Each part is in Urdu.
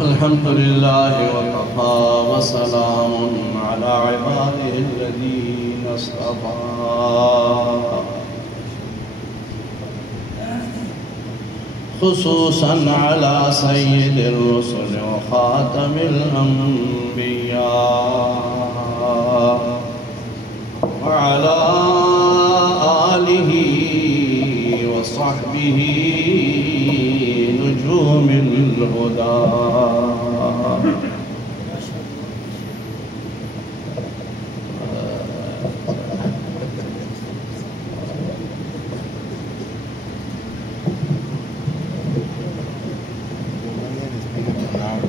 الحمد لله وكفى وسلام على عباده الذين اصطفى خصوصا على سيد الرسل وخاتم الأنبياء وعلى آله وصحبه نجوم الهدى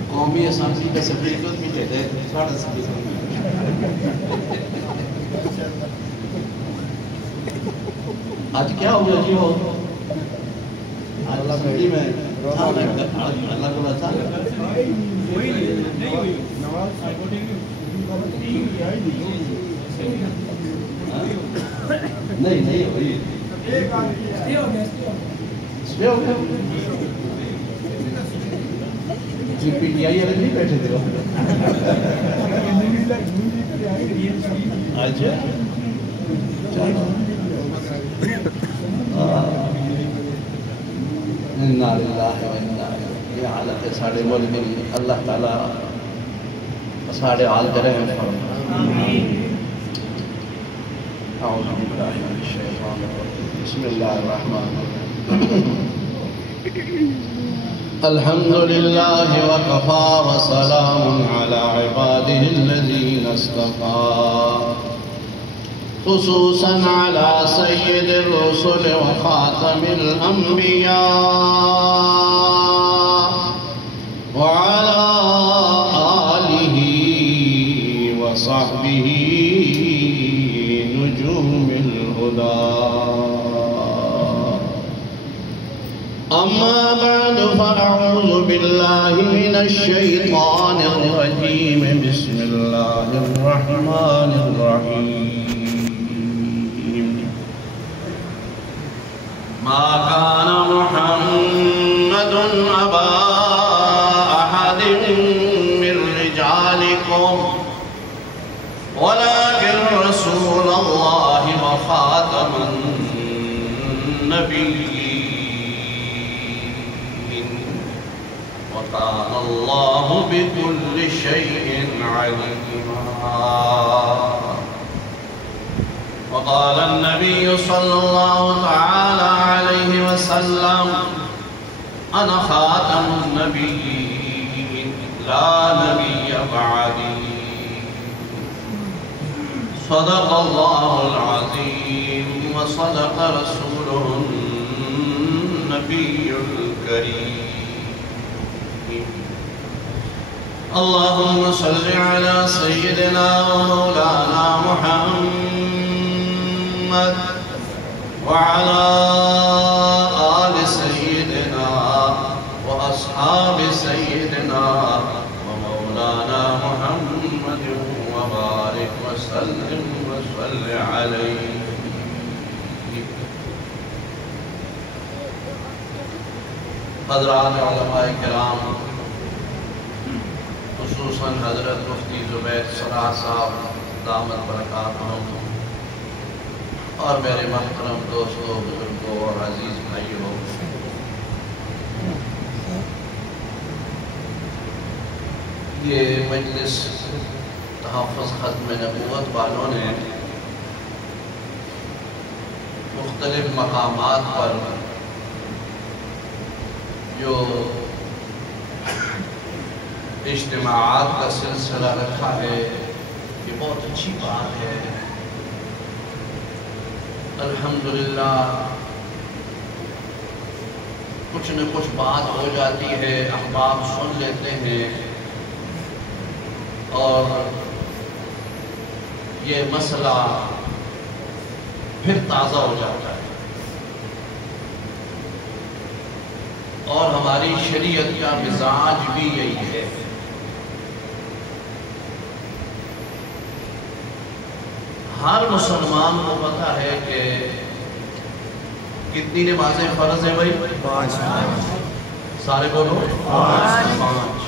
قومی اسمبلی کا سپیکر بھی کہتے ہیں ساڑھا سپیکر آج کیا ہوا جی ہو اللہ بھائی میں اللہ کو بچا نہیں ہوئی سپے ہو گیا جی پی ٹی آئی والے نہیں بیٹھے تھے اچھا اِنَّا لِلَّهِ وَإِنَّا إِلَيْهِ یہ حالت ہے ساڑھے ملک میں اللہ تعالیٰ ساڑھے حال کرے ہیں اعوذ باللہ من الشیطان الرجیم بسم اللہ الرحمن الرحیم الحمد للہ وکفى وسلام على عباده الذین اصطفى خصوصا على سيد الرسل وخاتم الأنبياء وعلى آله وصحبه نجوم الهدى أما بعد فأعوذ بالله من الشيطان الرجيم بسم الله الرحمن الرحيم ما كان محمد أبا أحد من رجالكم ولكن رسول الله وخاتم النبيين وكان الله بكل شيء عليما وقال النبي صلى الله تعالى عليه وسلم أنا خاتم النبيين لا نبي بعدي صدق الله العظيم وصدق رسوله النبي الكريم اللهم صل على سيدنا ومولانا محمد وعلى آل سيدنا وأصحاب سيدنا ومولانا محمد وبارك وسلم وصل عليه حضرات علماء کرام خصوصاً حضرت مفتی زبیر صلاح صاحب دامت برکاتہم اور میرے محترم دوستوں بزرگوں اور عزیز بھائیوں یہ مجلس تحفظ ختم نبوت والوں نے مختلف مقامات پر جو اجتماعات کا سلسلہ رکھا ہے یہ بہت اچھی بات ہے الحمدللہ کچھ نہ کچھ بات ہو جاتی ہے احباب سن لیتے ہیں اور یہ مسئلہ پھر تازہ ہو جاتا ہے اور ہماری شریعت کا مزاج بھی یہی ہے۔ ہر مسلمان کو پتا ہے کہ کتنی نمازیں فرض ہیں بھائی؟ 5۔ سارے بولو 5۔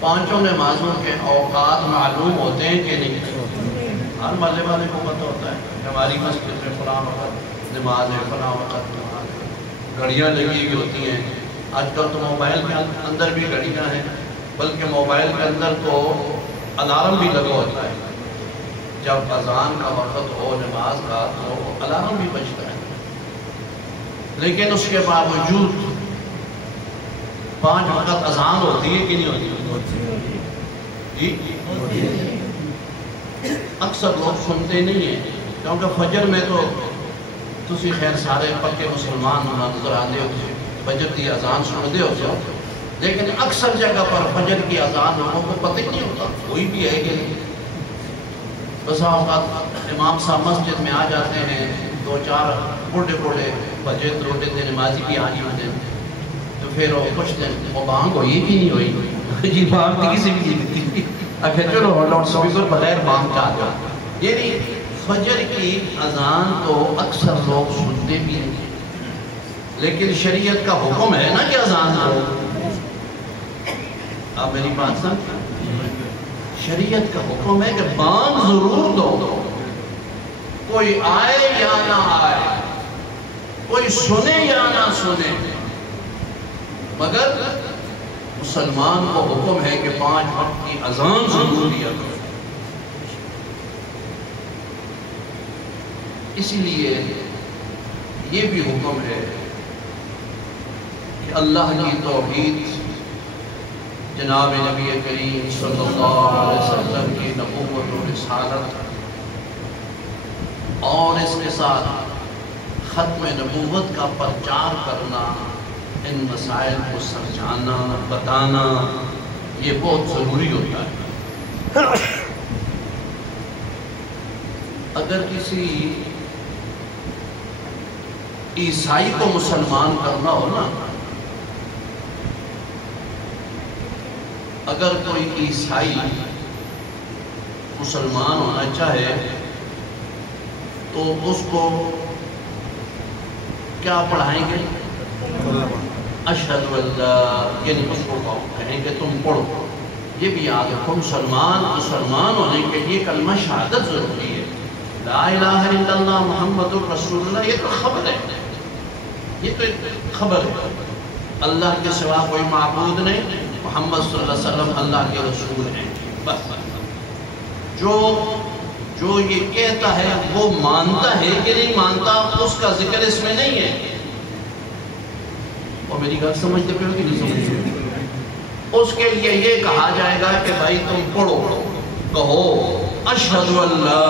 پانچوں نمازوں کے اوقات معلوم ہوتے ہیں کہ نہیں؟ ہر محلے والے کو پتہ ہوتا ہے کہ ہماری مسجد میں فلاں وقت نماز ہے، فلاں وقت نماز ہے۔ گھڑیاں لگی ہوئی ہوتی ہیں۔ آج کل تو موبائل کے اندر بھی گھڑیاں ہیں، بلکہ موبائل کے اندر تو الارم بھی لگا ہوتا ہے۔ جب اذان کا وقت ہو نماز کا تو الارم بھی بجتا ہے، لیکن اس کے باوجود 5 وقت اذان ہوتی ہے کہ نہیں ہوتی؟ جی اکثر لوگ سنتے نہیں ہیں، کیونکہ فجر میں تو تسی خیر سارے پکے مسلمان نظر آتے ہو، فجر کی اذان سنتے ہو، لیکن اکثر جگہ پر فجر کی اذان لوگوں کو پتہ ہی نہیں ہوتا کوئی بھی ہے کہ نہیں۔ بسا اوقات امام صاحب مسجد میں آ جاتے ہیں، 2-4 بوڑھے فجر روٹے تھے نمازی بھی آئی ہوتے ہیں، تو پھر وہ پوچھتے ہیں وہ بانگ ہوئی کہ نہیں ہوئی؟ جی بانگ تو کسی بھی نہیں تھی، اگر چلو لاؤڈ سپیکر بغیر بانگ کا آ جاتا۔ یعنی فجر کی اذان تو اکثر لوگ سنتے بھی نہیں، لیکن شریعت کا حکم ہے نا کہ اذان دو۔ آپ میری بات سمجھیں، شریعت کا حکم ہے کہ بانگ ضرور دو، کوئی آئے یا نہ آئے، کوئی سنے یا نہ سنے، مگر مسلمان کو حکم ہے کہ 5 وقت کی اذان ضرور دیا کرو۔ اسی لیے یہ بھی حکم ہے کہ اللہ کی توحید، جناب نبی کریم صلی اللہ علیہ وسلم کی نبوت و رسالت، اور اس کے ساتھ ختم نبوت کا پرچار کرنا، ان مسائل کو سمجھانا بتانا، یہ بہت ضروری ہوتا ہے۔ اگر کسی عیسائی کو مسلمان کرنا ہو نا، اگر کوئی عیسائی مسلمان ہونا چاہے تو اس کو کیا پڑھائیں گے؟ اشہد اللہ، یعنی اس کو کہیں گے تم پڑھو۔ یہ بھی یاد رکھو، مسلمان ہونے کے لیے کلمہ شہادت ضروری ہے۔ لا الہ الا اللہ محمد الرسول اللہ، یہ تو خبر ہے، یہ تو خبر ہے، اللہ کے سوا کوئی معبود نہیں، محمد صلی اللہ علیہ وسلم اللہ کے رسول ہیں۔ بس جو یہ کہتا ہے وہ مانتا ہے کہ نہیں مانتا، اس کا ذکر اس میں نہیں ہے۔ اور میری بات سمجھتے پہ ہو کہ نہیں سمجھتے؟ اس کے لیے یہ کہا جائے گا کہ بھائی تم پڑھو، کہو اشہد ان لا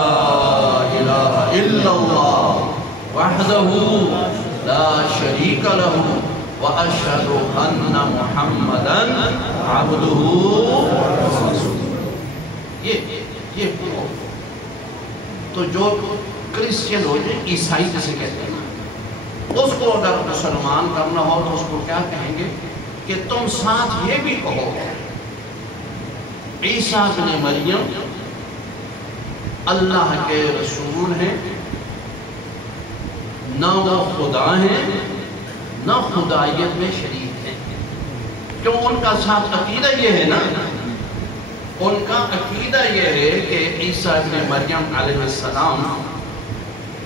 الہ الا اللہ وحدہ لا شریک لہ واشہد ان محمدا عبدہ ورسولہ۔ یہ پڑھو۔ تو جو کرسچن ہو جائے، عیسائی جسے کہتے ہیں، اس کو اگر مسلمان کرنا ہو تو اس کو کیا کہیں گے کہ تم ساتھ یہ بھی کہو عیسیٰ بن مریم اللہ کے رسول ہیں، نہ وہ خدا ہیں نہ خدائیت میں شریک ہیں۔ کیوں؟ ان کا ساتھ عقیدہ یہ ہے نا، ان کا عقیدہ یہ ہے کہ عیسیٰ ابن مریم علیہ السلام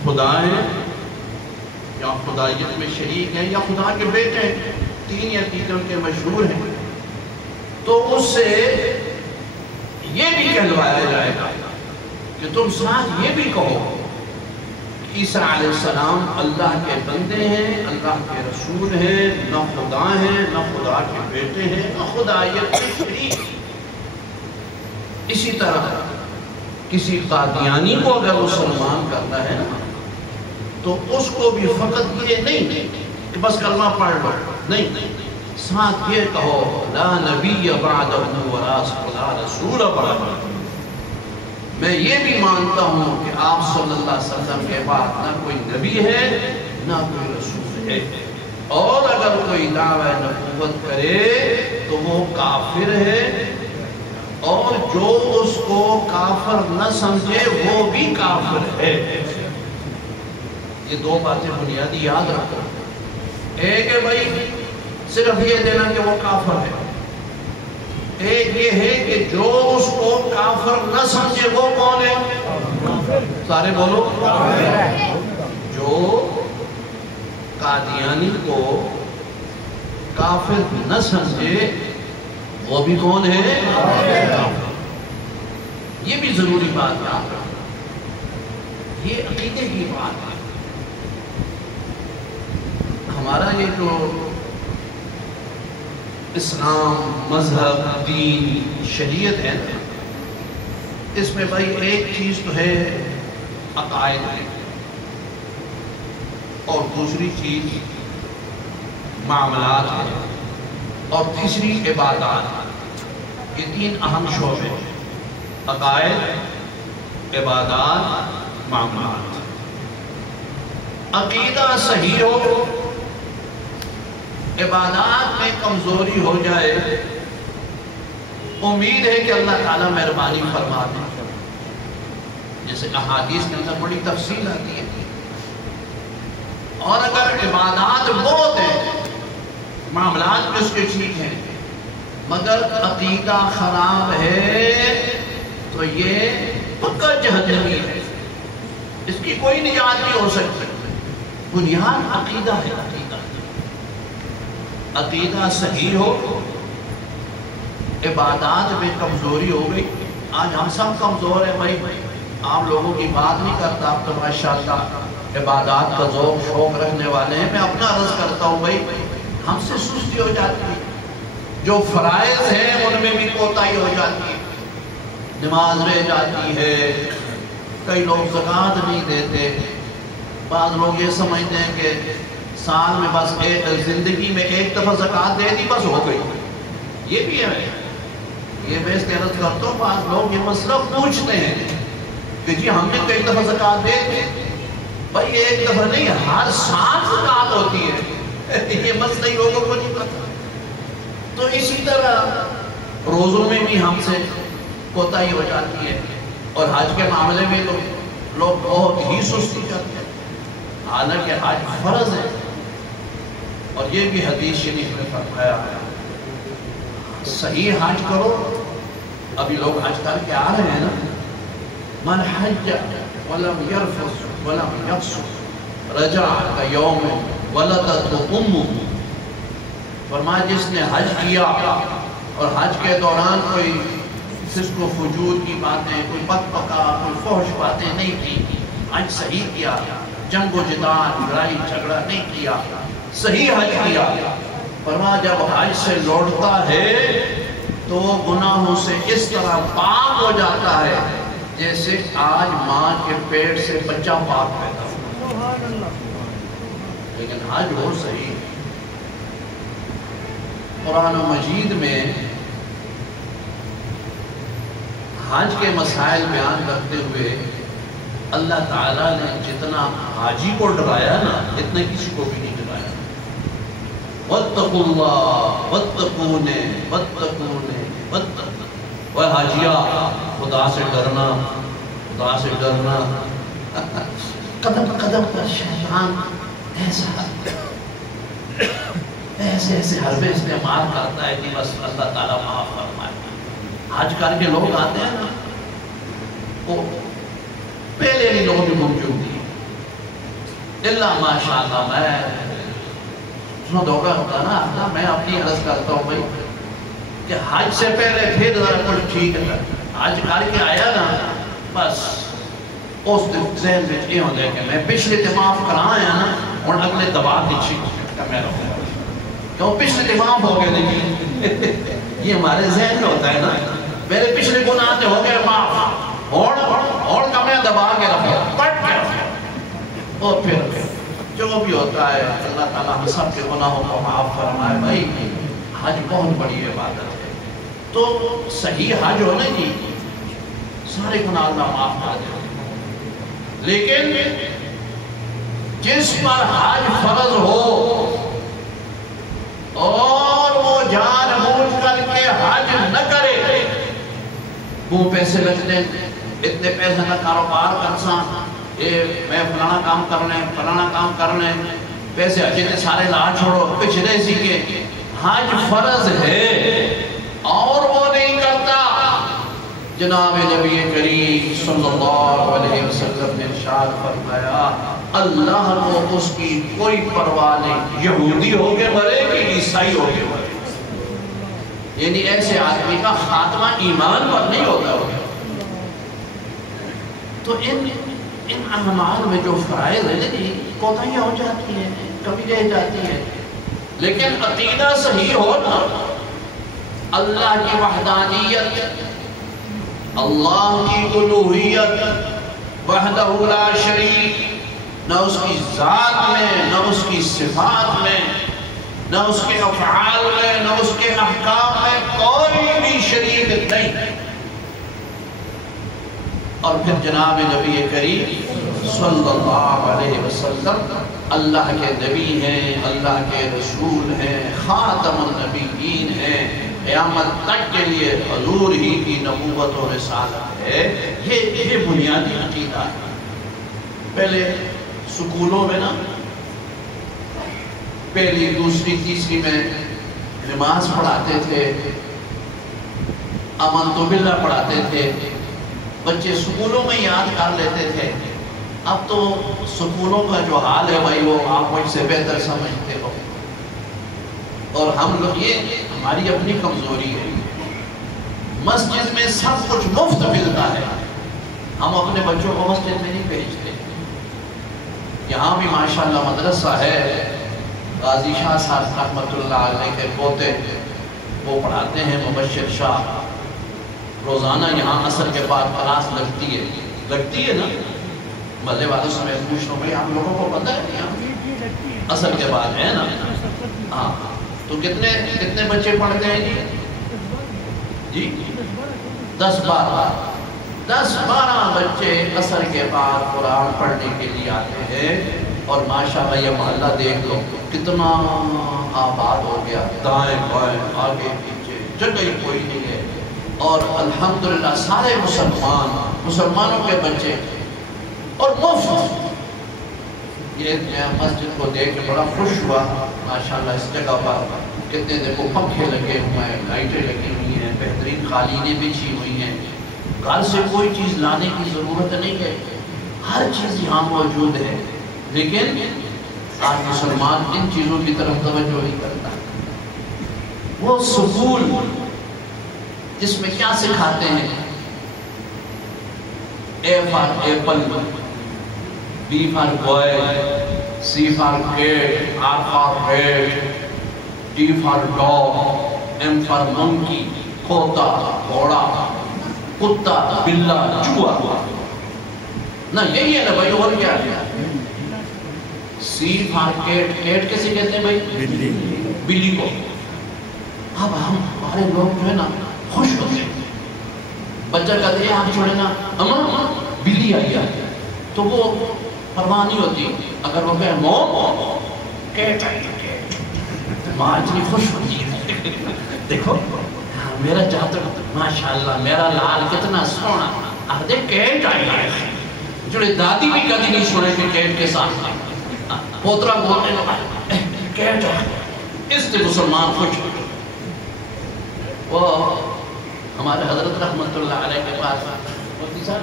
خدا ہیں یا خدایت میں شریک ہیں یا خدا کے بیٹے ہیں، 3 عقیدوں کے مشہور ہیں۔ تو اس سے یہ بھی کہلوایا جائے گا کہ تم ساتھ یہ بھی کہو عیسیٰ علیہ السلام اللہ کے بندے ہیں، اللہ کے رسول ہیں، نہ خدا ہیں نہ خدا کے بیٹے ہیں نہ خدایت میں شریک۔ اسی طرح کسی قادیانی کو اگر مسلمان کرنا ہے نا تو اس کو بھی فقط یہ نہیں کہ بس کلمہ پڑھ لو، نہیں، ساتھ یہ کہو لا نبی بعدہ ولا رسول بعدہ۔ میں یہ بھی مانتا ہوں کہ آپ صلی اللہ علیہ وسلم کے بعد نہ کوئی نبی ہے نہ کوئی رسول ہے۔ اور اگر کوئی دعوی نبوت کرے تو وہ کافر ہے، اور جو اس کو کافر نہ سمجھے وہ بھی کافر ہے۔ یہ دو باتیں بنیادی یاد رکھو۔ ایک ہے بھائی صرف یہ دینا کہ وہ کافر ہے، ایک یہ ہے کہ جو اس کو کافر نہ سمجھے وہ کون ہے؟ سارے بولو۔ جو قادیانی کو کافر نہ سمجھے وہ بھی کون ہے؟ یہ بھی ضروری بات یاد رکھو، یہ عقیدے کی بات ہے۔ ہمارا یہ جو اسلام مذہب دین شریعت ہے، اس میں بھائی ایک چیز تو ہے عقائد ہے، اور دوسری چیز معاملات ہے، اور تیسری عبادات۔ یہ تین اہم شعبے ہیں: عقائد، عبادات، معاملات۔ عقیدہ صحیح ہو، عبادات میں کمزوری ہو جائے، امید ہے کہ اللہ تعالیٰ مہربانی فرما دے۔ جیسے احادیث کے اندر بڑی تفصیل آتی ہے۔ اور اگر عبادات بہت ہیں، معاملات میں اس کے ٹھیک ہیں، مگر عقیدہ خراب ہے تو یہ پکا جہنمی ہے، اس کی کوئی نجات نہیں ہو سکتی۔ بنیاد عقیدہ ہے۔ عقیدہ صحیح ہو، عبادات میں کمزوری ہو گئی۔ آج ہم سب کمزور ہیں بھائی، آپ لوگوں کی بات نہیں کرتا، آپ تو ماشاءاللہ عبادات کا ذوق شوق رکھنے والے ہیں۔ میں اپنا عرض کرتا ہوں بھائی، ہم سے سستی ہو جاتی ہے، جو فرائض ہیں ان میں بھی کوتاہی ہو جاتی ہے، نماز رہ جاتی ہے، کئی لوگ زکوٰۃ نہیں دیتے، بعض لوگ یہ سمجھتے ہیں کہ سال میں بس زندگی میں ایک دفعہ زکوٰۃ دے دی بس ہو گئی۔ یہ بھی ہے، یہ میں استعارت کرتا ہوں، بعض لوگ یہ مسئلہ پوچھتے ہیں کہ جی ہم نے تو ایک دفعہ زکوٰۃ دے دی۔ بھائی ایک دفعہ نہیں، ہر سال زکوٰۃ ہوتی ہے، یہ مسئلہ ہی لوگوں کو نہیں پتا۔ تو اسی طرح روزوں میں بھی ہم سے کوتاہی ہو جاتی ہے، اور حج کے معاملے میں تو لوگ بہت ہی سستی کرتے ہیں، حالانکہ حج فرض ہے۔ اور یہ بھی حدیث شریف میں فرمایا ہے، صحیح حج کرو۔ ابھی لوگ حج کر کے آ رہے ہیں نا، من حج ولم يرفث ولم يفسق رجع كيوم ولدته امه۔ فرمایا جس نے حج کیا اور حج کے دوران کوئی فسق و فجور کی باتیں، کوئی بک بکا، کوئی فحش باتیں نہیں کی، حج صحیح کیا، جنگ و جدال، لڑائی جھگڑا نہیں کیا، صحیح حج کیا، فرمایا جب حج سے لوٹتا ہے تو گناہوں سے اس طرح پاک ہو جاتا ہے جیسے آج ماں کے پیٹ سے بچہ پاک پیدا ہوا۔ لیکن حج ہو صحیح۔ قرآن مجید میں حج کے مسائل بیان کرتے ہوئے اللہ تعالیٰ نے جتنا حاجی کو ڈرایا نا، اتنا کسی کو بھی نہیں ڈرایا۔ وَاتَّقُوا اللَّهَ وَاتَّقُونِ وَاتَّقُونِ وَاتَّقُونِ۔ وہ حاجیہ خدا سے ڈرنا، خدا سے ڈرنا۔ قدم قدم پر شیطان ایسے ایسے حربے استعمال کرتا ہے کہ بس اللہ تعالیٰ معاف فرمائے۔ حج کر کے لوگ آتے ہیں نا، وہ پہلے بھی لوگ موجود تھی، اللہ ماشاءاللہ میں اس میں دھوکہ ہوتا نا۔ اللہ میں اپنی عرض کرتا ہوں بھائی کہ حج سے پہلے پھر ذرا کچھ ٹھیک ہے، حج کر کے آیا نا بس اس ذہن میں یہ ہوتا ہے کہ میں پچھلے معاف کرایا نا اور اگلے دبا دیچھی کا میں رہوں گا، کیوں پچھلے معاف ہو گئے نہیں۔ یہ ہمارے ذہن میں ہوتا ہے نا، میرے پچھلے گناہ ہو گئے معاف، اور کا میں دبا کے رکھا، پٹ کے رکھا، اور پھر جو بھی ہوتا ہے اللہ تعالیٰ ہم سب کے گناہوں کو معاف فرمائے۔ بھائی حج بہت بڑی عبادت ہے، تو صحیح حج ہونے کی سارے گناہ اللہ معاف کر دے۔ لیکن جس پر حج فرض ہو اور وہ جان بوجھ کر کے حج نہ کرے، وہ پیسے لگتے اتنے پیسے نہ کاروبار کرساں، میں فلانا کام کرنے فلانا کام کرنے، پیسے اچھے سارے لا چھوڑو پچھلے سی کے حج فرض ہے اور وہ نہیں کرتا۔ جناب نبی کریم صلی اللہ علیہ وسلم نے ارشاد فرمایا اللہ کو اس کی کوئی پرواہ نہیں، یہودی ہو کے مرے کہ عیسائی ہو کے مرے، یعنی ایسے آدمی کا خاتمہ ایمان پر نہیں ہوتا۔ تو ان اعمال میں جو فرائض ہیں کوتاہیاں ہو جاتی ہیں، کمی رہ جاتی ہے، لیکن عقیدہ صحیح ہو نا، اللہ کی وحدانیت، اللہ کی الوہیت، وحدہ لا شریک، نہ اس کی ذات میں، نہ اس کی صفات میں، نہ اس کے افعال میں، نہ اس کے احکام میں کوئی بھی شریک نہیں۔ اور پھر جناب نبی کریم صلی اللہ علیہ وسلم اللہ کے نبی ہیں، اللہ کے رسول ہیں، خاتم النبیین ہیں، قیامت تک کے لیے حضور ہی کی نبوت و رسالت ہے۔ یہ بنیادی عقیدہ ہے۔ پہلے سکولوں میں نا پہلی دوسری تیسری میں نماز پڑھاتے تھے، آمنت باللہ پڑھاتے تھے، بچے سکولوں میں یاد کر لیتے تھے۔ اب تو سکولوں کا جو حال ہے بھائی وہ آپ مجھ سے بہتر سمجھتے ہو، اور ہم لوگ یہ ہماری اپنی کمزوری ہے۔ مسجد میں سب کچھ مفت ملتا ہے، ہم اپنے بچوں کو مسجد میں نہیں بھیجتے۔ یہاں بھی ماشاءاللہ مدرسہ ہے، غازی شاہ صاحب رحمۃ اللہ علیہ کے پوتے وہ پڑھاتے ہیں، مبشر شاہ۔ روزانہ یہاں عصر کے بعد کلاس لگتی ہے نا، محلے والوں سے میں پوچھ رہا ہوں بھائی آپ لوگوں کو پتہ ہے یہاں عصر کے بعد ہے نا؟ ہاں، تو کتنے بچے پڑھتے ہیں جی؟ 10-12 بچے عصر کے بعد قرآن پڑھنے کے لیے آتے ہیں، اور ماشاءاللہ یہ محلہ دیکھ لو کتنا آباد ہو گیا، دائیں بائیں آگے پیچھے جگہ ہی کوئی نہیں ہے، اور الحمدللہ سارے مسلمانوں کے بچے اور مفت۔ یہ مسجد کو دیکھ کے بڑا خوش ہوا، ماشاءاللہ اس جگہ پر کتنے دیکھو پنکھے لگے ہوئے ہیں، لائٹیں لگی ہوئی ہیں، بہترین قالینیں بچھی ہوئی ہیں، گھر سے کوئی چیز لانے کی ضرورت نہیں ہے، ہر چیز یہاں موجود ہے۔ لیکن آج مسلمان ان چیزوں کی طرف توجہ نہیں کرتا۔ وہ سکول جس میں کیا سکھاتے ہیں؟ A for apple, B for boy, C for cat, R for rat, D for dog, M for monkey, کھوتا، گھوڑا، کتا، بلا، چوہا، نہ یہی ہے نا بھائی، اور کیا ہے؟ C for cat، کیٹ کیسے کہتے ہیں بھائی؟ بلی کو۔ اب ہمارے لوگ جو ہے نا خوش ہوتے ہیں، بچہ کہتے ہیں آپ چھوڑے نا اماں بلی آئی ہے، تو وہ پرواہ نہیں ہوتی، اگر وہ کہے مو کیٹ آئی ہے، ماں اتنی خوش ہوتی ہے، دیکھو میرا چاہتا ماشاءاللہ میرا لال کتنا سونا، آپ دیکھ کیٹ آئی ہے، جڑے دادی بھی کبھی نہیں سنے کہ کیٹ کے ساتھ پوترا بولنے لگا کیٹ آئی، اس سے مسلمان خوش ہوتے۔ وہ ہمارے حضرت رحمت اللہ علیہ کے پاس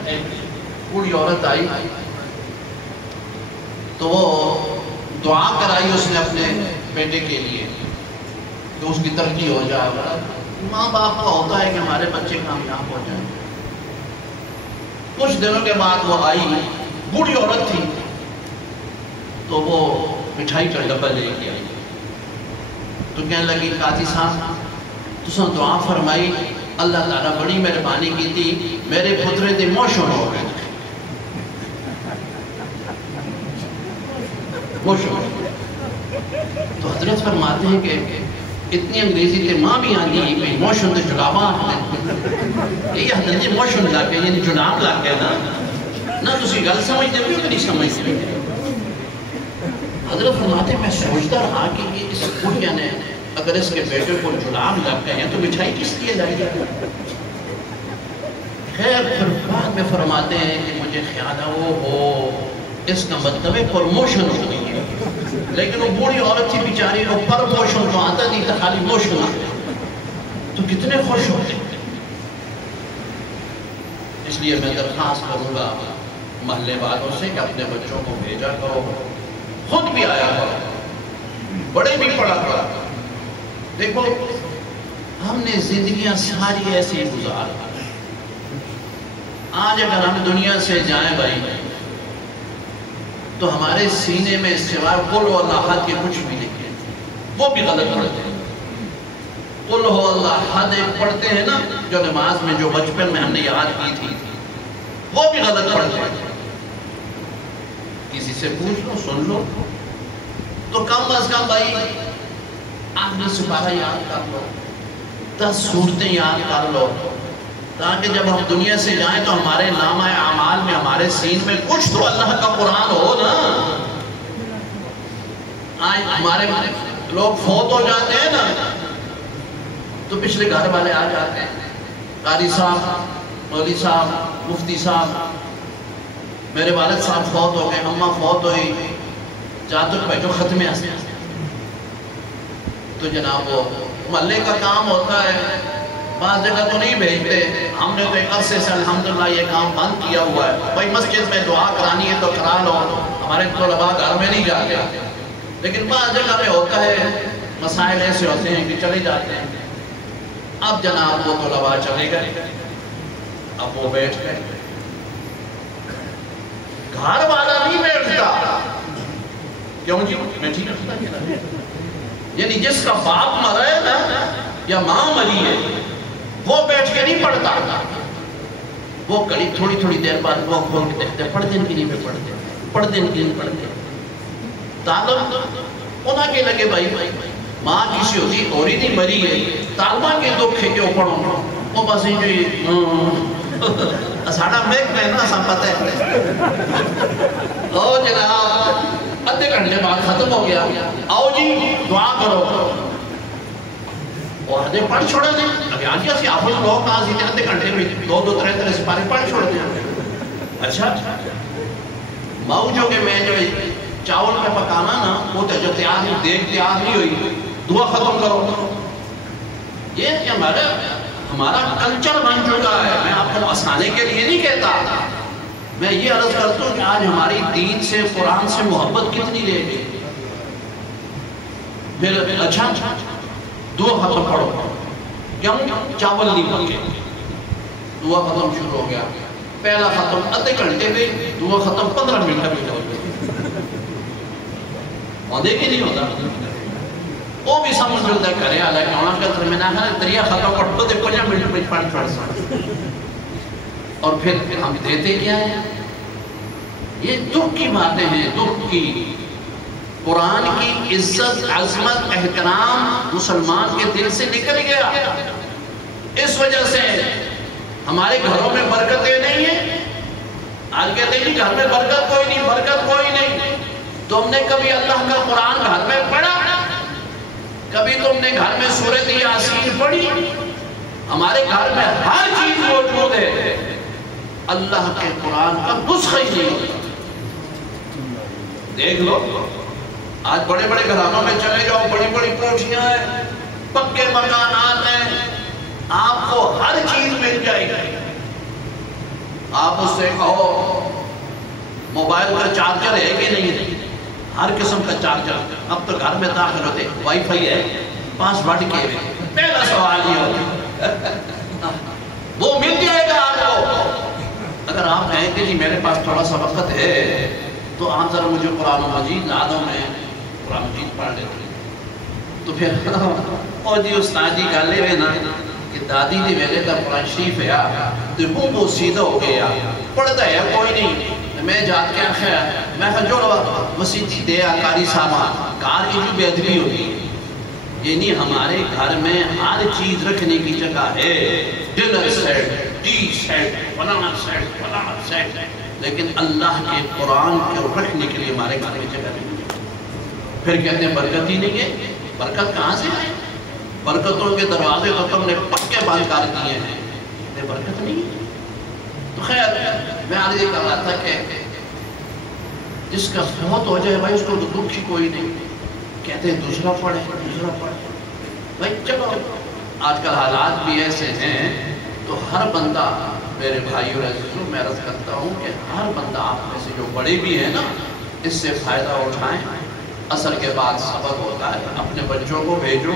ایک بوڑھی عورت آئی، تو وہ دعا کرائی اس نے اپنے بیٹے کے لیے کہ اس کی ترقی ہو جائے۔ ماں باپ کا ہوتا ہے کہ ہمارے بچے کامیاب ہو جائیں۔ کچھ دنوں کے بعد وہ آئی، بوڑھی عورت تھی، تو وہ مٹھائی کا ڈبہ لے کے آئی، تو کہنے لگی قاضی صاحب تساں دعا فرمائی، اللہ تعالیٰ بڑی مہربانی کی تھی، میرے پترے دے موشن ہو گئے، موشن۔ تو حضرت فرماتے ہیں کہ اتنی انگریزی تے ماں بھی آنی ہے کہ موشن دے جناباں یہ حضرت موشن لاکے یعنی جناب لاکے نا تسی گل سمجھتے بھی کہ نہیں سمجھتے بھی۔ حضرت فرماتے ہیں میں سوچتا رہا کہ یہ اس بڑھیا نے اگر اس کے بیٹے کو جلام لگ گئے ہیں تو مٹھائی کس لیے لائی جائے؟ خیر پھر بعد میں فرماتے ہیں کہ مجھے خیال ہے وہ ہو اس کا مطلب ہے پرموشن ہو گئی ہے، لیکن وہ بوڑھی عورت تھی بیچاری کو پرموشن تو آتا نہیں تھا، خالی موشن آتا تو کتنے خوش ہوتے۔ اس لیے میں درخواست کروں گا محلے والوں سے کہ اپنے بچوں کو بھیجا کرو، خود بھی آیا کرو، بڑے بھی پڑھا کرو۔ دیکھو ہم نے زندگیاں ساری ایسے گزار، آج اگر ہم دنیا سے جائیں بھائی تو ہمارے سینے میں سوائے قل ہو اللہ احد کے کچھ بھی نہیں ہے، وہ بھی غلط پڑھتے ہیں۔ قل ہو اللہ احد ایک پڑھتے ہیں نا جو نماز میں جو بچپن میں ہم نے یاد کی تھی، وہ بھی غلط پڑھتے ہیں۔ کسی سے پوچھ لو، سن لو، تو کم از کم بھائی آخری سپارہ یاد کر لو، 10 سورتیں یاد کر لو، تاکہ جب ہم دنیا سے جائیں تو ہمارے نامہ اعمال میں ہمارے سین میں کچھ تو اللہ کا قرآن ہو نا۔ آج ہمارے لوگ فوت ہو جاتے ہیں نا تو پچھلے گھر والے آ جاتے ہیں، قاری صاحب، مولوی صاحب، مفتی صاحب، میرے والد صاحب فوت ہو گئے، اماں فوت ہوئی، جاتک پہ جو ختم ہے تو جناب وہ محلے کا کام ہوتا ہے، بعض جگہ تو نہیں بھیجتے، ہم نے تو ایک عرصے سے الحمدللہ یہ کام بند کیا ہوا ہے، بھائی مسجد میں دعا کرانی ہے تو کرا لو، ہمارے طلباء گھر میں نہیں جاتے، لیکن بعض جگہ میں ہوتا ہے مسائل ایسے ہوتے ہیں کہ چلے جاتے ہیں۔ اب جناب وہ طلباء چلے گئے، اب وہ بیٹھ گئے، گھر والا نہیں بیٹھتا، کیوں جی میں ٹھیک رکھتا، یعنی جس کا باپ مرا ہے نا یا ماں مری ہے وہ بیٹھ کے نہیں پڑھتا، وہ کڑی تھوڑی تھوڑی دیر بعد وہ کھول کے دیکھتے پڑھ دن کی نہیں پہ پڑھتے، پڑھ دن کی نہیں پڑھتے۔ تعلق انہاں کے لگے بھائی ماں کسی ہوتی اور ہی نہیں مری ہے، طالبہ کے دکھ ہے کہ وہ پڑھو، وہ بس ہی ساڑھا میک میں نا سب پتہ ہے، او جناب ادھے گھنٹے بعد ختم ہو گیا، آؤ جی دعا کرو، اور ادھے پڑھ چھوڑے دیں، ابھی آج کیا سی آفز لوگ کہاں سیتے ادھے گھنٹے میں 2-2 3 سپارے پڑھ چھوڑ دیں۔ اچھا ماؤ جو کہ میں جو چاول پہ پکانا نا وہ جو تیار نہیں، دیکھ تیار نہیں ہوئی، دعا ختم کرو، یہ ہمارا کلچر بن چکا ہے۔ میں آپ کو ہنسانے کے لیے نہیں کہتا، میں یہ عرض کرتا ہوں کہ آج ہماری دین سے قرآن سے محبت کتنی لے گئی۔ پھر اچھا دعا ختم پڑھو، کیوں چاول نہیں پکے، دعا ختم شروع ہو گیا، پہلا ختم ادھے گھنٹے میں، دعا ختم 15 منٹ میں ہو گیا، آدھے کی نہیں ہوتا، وہ بھی سمجھ جلدہ کرے حالانکہ وہاں کا ترمینہ ہے دریا ختم پڑھو دے 5 منٹ میں پڑھ سکتے، اور پھر ہم دیتے کیا ہیں؟ یہ دکھ کی باتیں ہیں، دکھ کی۔ قرآن کی عزت، عظمت، احترام مسلمان کے دل سے نکل گیا، اس وجہ سے ہمارے گھروں میں برکتیں نہیں ہیں۔ آج کہتے ہیں کہ گھر میں برکت کوئی نہیں، برکت کوئی نہیں۔ تم نے کبھی اللہ کا قرآن گھر میں پڑھا؟ کبھی تم نے گھر میں سورۃ یاسین پڑھی؟ ہمارے گھر میں ہر چیز موجود ہے، اللہ کے قرآن کا نسخہ ہی نہیں ہوتا۔ دیکھ لو آج بڑے بڑے گھرانوں میں چلے جاؤ، بڑی بڑی کوٹھیاں ہیں، پکے مکانات ہیں، آپ کو ہر چیز مل جائے گی۔ آپ اس سے کہو موبائل کا چارجر ہے کہ نہیں، ہر قسم کا چارجر، اب تو گھر میں داخل ہوتے وائی فائی ہے، پاس ورڈ کے پہلا سوال یہ ہوتا وہ مل جائے گا آپ کو۔ اگر آپ کہیں کہ جی میرے پاس تھوڑا سا وقت ہے تو آپ ذرا مجھے قرآن مجید یادوں میں قرآن مجید پڑھ لیتے، تو پھر اور جی استاد جی گالے ہوئے نا کہ دادی دی ویلے تا قرآن شریف ہے تو وہ سیدھا ہو گیا، پڑھتا ہے کوئی نہیں، میں جات کے آخر میں جو وسیعی دے آکاری صاحبہ کار کی جو بے ادبی ہوتی، یعنی ہمارے گھر میں ہر چیز رکھنے کی جگہ ہے، ڈنر سیٹ، ٹی سیٹ، فلانا سیٹ، فلانا سیٹ، لیکن اللہ کے قرآن کو رکھنے کے لیے ہمارے گھر میں جگہ نہیں ہے۔ پھر کہتے ہیں برکت ہی نہیں ہے، برکت کہاں سے آئے؟ برکتوں کے دروازے تو تم نے پکے بند کر دیے ہیں، یہ برکت نہیں ہے۔ تو خیر میں عرض کر رہا تھا کہ جس کا فوت ہو جائے بھائی اس کو تو دکھ ہی کوئی نہیں، کہتے ہیں دوسرا پڑھے دوسرا پڑھے۔ بھائی چلو آج کل حالات بھی ایسے ہیں تو ہر بندہ، میرے بھائی اور عزیزوں میں عرض کرتا ہوں کہ ہر بندہ آپ میں سے جو بڑے بھی ہیں نا اس سے فائدہ اٹھائیں۔ عصر کے بعد سبق ہوتا ہے، اپنے بچوں کو بھیجو،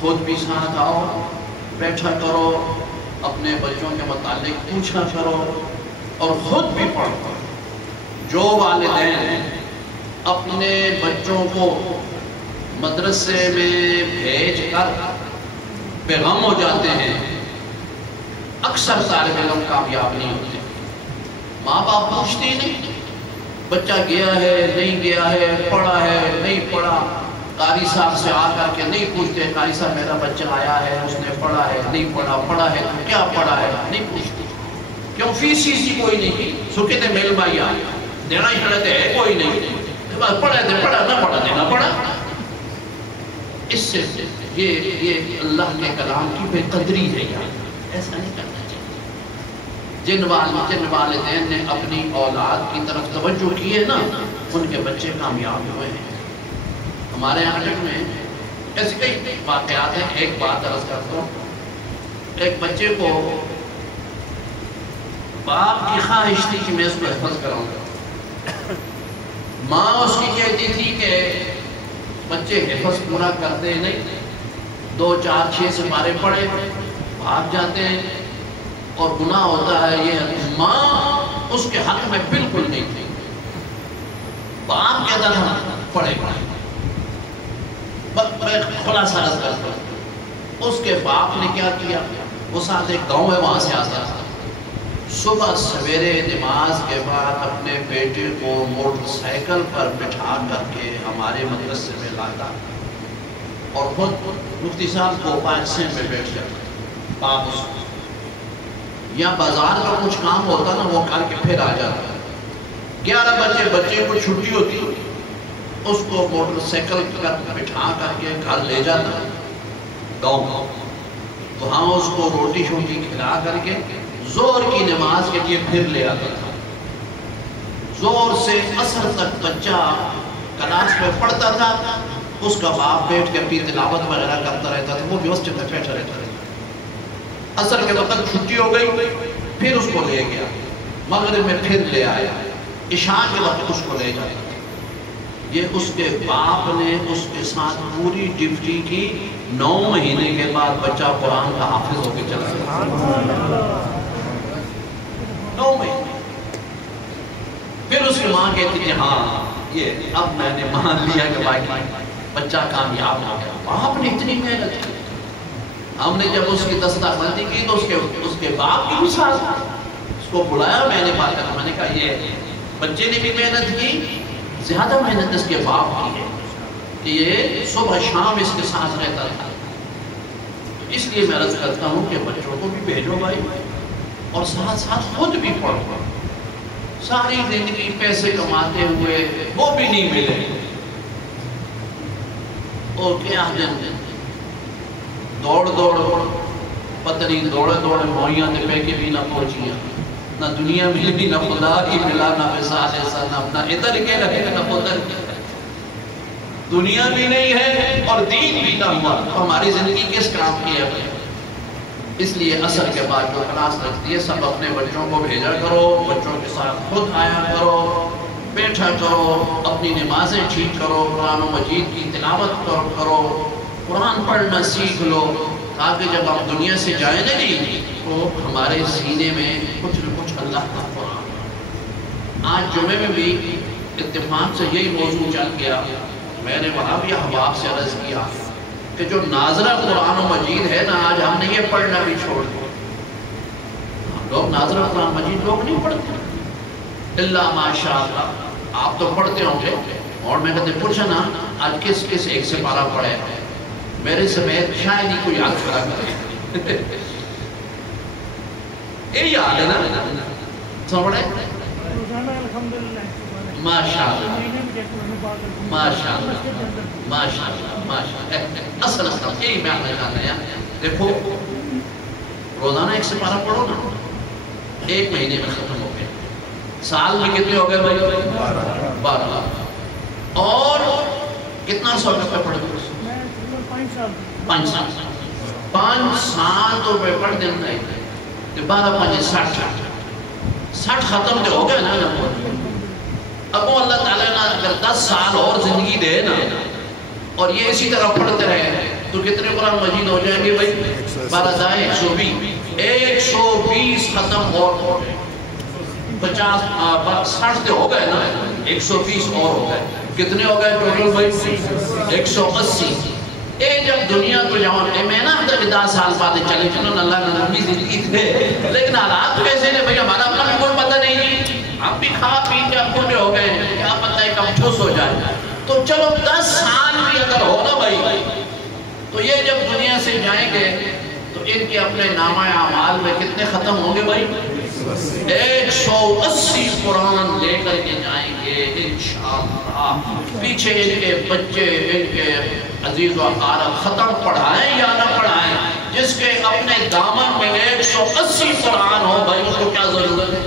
خود بھی ساتھ آؤ، بیٹھا کرو، اپنے بچوں کے متعلق پوچھا کرو اور خود بھی پڑھو۔ جو والدین اپنے بچوں کو مدرسے میں بھیج کر بے غم ہو جاتے ہیں، اکثر طالب علم کامیاب نہیں ہوتے۔ ماں باپ پوچھتے نہیں بچہ گیا ہے نہیں گیا ہے، پڑھا ہے نہیں پڑھا، قاری صاحب سے آ کر کے نہیں پوچھتے قاری صاحب میرا بچہ آیا ہے اس نے پڑھا ہے نہیں پڑھا، پڑھا ہے تو کیا پڑھا ہے نہیں پوچھتے۔ کیوں؟ فیس ہی کوئی نہیں، سکے تھے میل بھائی دینا ہی پڑھتے ہے کوئی نہیں، پڑھا تھے پڑھا نہ پڑھا دینا پڑھا۔ اس سے یہ اللہ کے کلام کی بے قدری ہے یار، ایسا نہیں کرنا چاہیے۔ جن والدین نے اپنی اولاد کی طرف توجہ کی ہے نا ان کے بچے کامیاب ہوئے ہیں۔ ہمارے یہاں میں ایسے کئی واقعات ہیں، ایک بات عرض کرتا ہوں۔ ایک بچے کو باپ کی خواہش تھی کہ میں اس کو حفظ کراؤں گا، ماں اس کی کہتی تھی کہ بچے حفظ پورا کرتے نہیں، 2 4 6 سپارے پڑھے بھاگ جاتے ہیں اور گناہ ہوتا ہے۔ یہ ماں اس کے حق میں بالکل نہیں تھی، باپ کے طرح پڑھے میں خلاصہ عرض کرتا ہوں۔ اس کے باپ نے کیا کیا، وہ ساتھ ایک گاؤں ہے وہاں سے آتا تھا، صبح سویرے نماز کے بعد اپنے بیٹے کو موٹر سائیکل پر بٹھا کر کے ہمارے مدرسے میں لاتا اور خود مفتی صاحب کو پاکسے میں بیٹھ جاتا، باپ اس یا بازار کا کچھ کام ہوتا نا وہ کر کے پھر آ جاتا۔ 11 بچے کو چھٹی ہوتی، اس کو موٹر سائیکل پر بٹھا کر کے گھر لے جاتا گاؤں، وہاں اس کو روٹی شوٹی کھلا کر کے زور کی نماز کے لیے پھر لے آتا تھا۔ زور سے عصر تک بچہ کلاس میں پڑھتا تھا، اس کا باپ بیٹھ کے اپنی تلاوت وغیرہ کرتا رہتا تھا، وہ بھی مسجد میں بیٹھا رہتا تھا۔ عصر کے وقت چھٹی ہو گئی، پھر اس کو لے گیا، مغرب میں پھر لے آیا، عشاء کے وقت اس کو لے جاتا تھا۔ یہ اس کے باپ نے اس کے ساتھ پوری ڈیوٹی کی۔ 9 مہینے کے بعد بچہ قرآن کا حافظ ہو کے چلا گیا، 9 مہینے۔ پھر اس کی ماں کہتی کہ ہاں یہ اب میں نے مان لیا کہ بھائی بچہ کامیاب ہو گیا۔ باپ نے اتنی محنت کی، ہم نے جب اس کی دستہ بندی کی تو اس کے باپ کی بھی ساتھ اس کو بلایا، میں نے بات کر، میں نے کہا یہ بچے نے بھی محنت کی، زیادہ محنت اس کے باپ کی ہے کہ یہ صبح شام اس کے ساتھ رہتا تھا۔ اس لیے میں عرض کرتا ہوں کہ بچوں کو بھی بھیجو بھائی اور ساتھ ساتھ خود بھی پڑھو۔ ساری زندگی پیسے کماتے ہوئے وہ بھی نہیں ملے، اور کیا دن دوڑ پتنی دوڑے مویاں تے پہ کے بھی نہ پہنچیاں، نہ دنیا ملی نہ خدا کی ملا، نہ وصال سنم، نہ ادھر کے رہے نہ ادھر کے رہے، دنیا بھی نہیں ہے اور دین بھی نہ ہوا، تو ہماری زندگی کس کام کی ہے؟ اس لیے عصر کے بعد جو کلاس لگتی ہے سب اپنے بچوں کو بھیجا کرو، بچوں کے ساتھ خود آیا کرو، بیٹھا کرو، اپنی نمازیں ٹھیک کرو، قرآن و مجید کی تلاوت کرو، قرآن پڑھنا سیکھ لو، تاکہ جب ہم دنیا سے جائیں نہیں تو ہمارے سینے میں کچھ نہ کچھ اللہ کا قرآن۔ آج جمعے میں بھی اتفاق سے یہی موضوع چل گیا، میں نے وہاں بھی احباب سے عرض کیا کہ جو ناظرہ قرآن و مجید ہے نا، آج ہم نے یہ پڑھنا بھی چھوڑ دیا۔ لوگ ناظرہ قرآن مجید لوگ نہیں پڑھتے، اللہ ماشاءاللہ آپ تو پڑھتے ہوں گے، اور میں کہتے پوچھا نا آج کس ایک سے پارہ پڑھے، میرے سمیت شاید ہی کوئی یاد کھڑا کرے، یہ یاد ہے نا سمجھے؟ ماشاءاللہ ماشاءاللہ ماشاءاللہ ماشاءاللہ اصل یہی بیان میں جانا ہے. دیکھو روزانہ ایک سپارہ پڑھو نا, ایک مہینے میں ختم ہو گئے. سال میں کتنے ہو گئے بھائی؟ 12. اور کتنا سال روپے پڑھ گئے؟ 5 سال. 5 سال تو روپے پڑھ دینا ہے. 12 5 60 ختم تو ہو گئے نا. اب وہ اللہ تعالیٰ نے اگر 10 سال اور زندگی دے نا اور یہ اسی طرح پڑھتے رہے تو کتنے قرآن مجید ہو جائیں گے بھائی؟ 12 120 ختم اور 50 60 سے ہو گئے نا, 120 اور ہو گئے. کتنے ہو گئے ٹوٹل بھائی؟ 180. جب دنیا کو جوان میں نا 10 سال بعد چلے چلو اللہ نے لمبی زندگی دے, لیکن حالات کیسے نے بھائی؟ ہمارا اپنا بھی کوئی پتہ نہیں جی. ہم بھی کھا پی کے اب بوڑھے ہو گئے, کیا پتہ ہے کب ٹھوس ہو جائے. تو چلو 10 سال بھی اگر ہو نا بھائی, تو یہ جب دنیا سے جائیں گے تو ان کے اپنے نامہ اعمال میں کتنے ختم ہوں گے بھائی؟ 180 قرآن لے کر کے جائیں گے انشاءاللہ. پیچھے ان کے بچے, ان کے عزیز و اقارب ختم پڑھائیں یا نہ پڑھائیں, جس کے اپنے دامن میں 180 قرآن ہو بھائی, اس کو کیا ضرورت ہے؟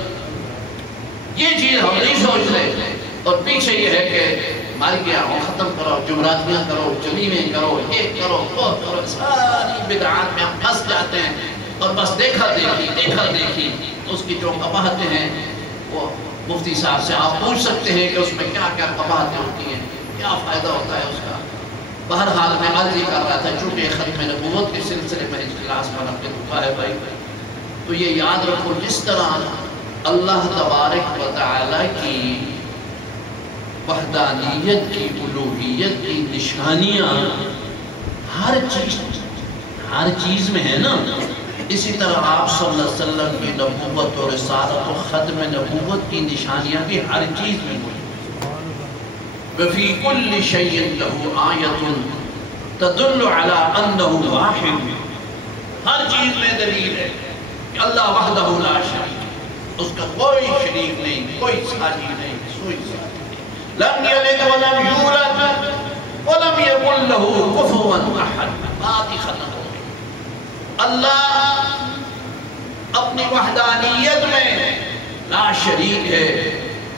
یہ چیز ہم نہیں سوچ رہے. اور پیچھے یہ ہے کہ مار گیا ہوں, ختم کرو, جمراتیاں کرو, جلیمیں کرو, یہ کرو, وہ کرو, ساری بدعات میں ہم پھنس جاتے ہیں. اور بس دیکھا دیکھی اس کی جو قباحتیں ہیں وہ مفتی صاحب سے آپ پوچھ سکتے ہیں کہ اس میں کیا کیا قباحتیں ہوتی ہیں, کیا فائدہ ہوتا ہے اس کا. بہرحال میں عرض ہی کر رہا تھا, چونکہ ختم نبوت کے سلسلے میں اس کلاس میں رکھتے ہوا ہے بھائی, تو یہ یاد رکھو جس طرح اللہ تبارک و تعالی کی وحدانیت کی, الوہیت کی نشانیاں ہر چیز میں ہے نا, اسی طرح آپ صلی اللہ علیہ وسلم کی نبوت و رسالت و ختم نبوت کی نشانیاں بھی ہر چیز میں موجود. وَفِي كُلِّ شَيْءٍ لَهُ آیَةٌ تَدُلُّ عَلَىٰ أَنَّهُ وَاحِدٌ. ہر چیز میں دلیل ہے کہ اللہ وحدہ لا شریک, اس کا کوئی شریک نہیں, کوئی ساجی نہیں, کوئی ساجی نہیں. لم یلد ولم یولد ولم یکن له کفوا احد. بات ہی ختم ہو گئی. اللہ اپنی وحدانیت میں لا شریک ہے,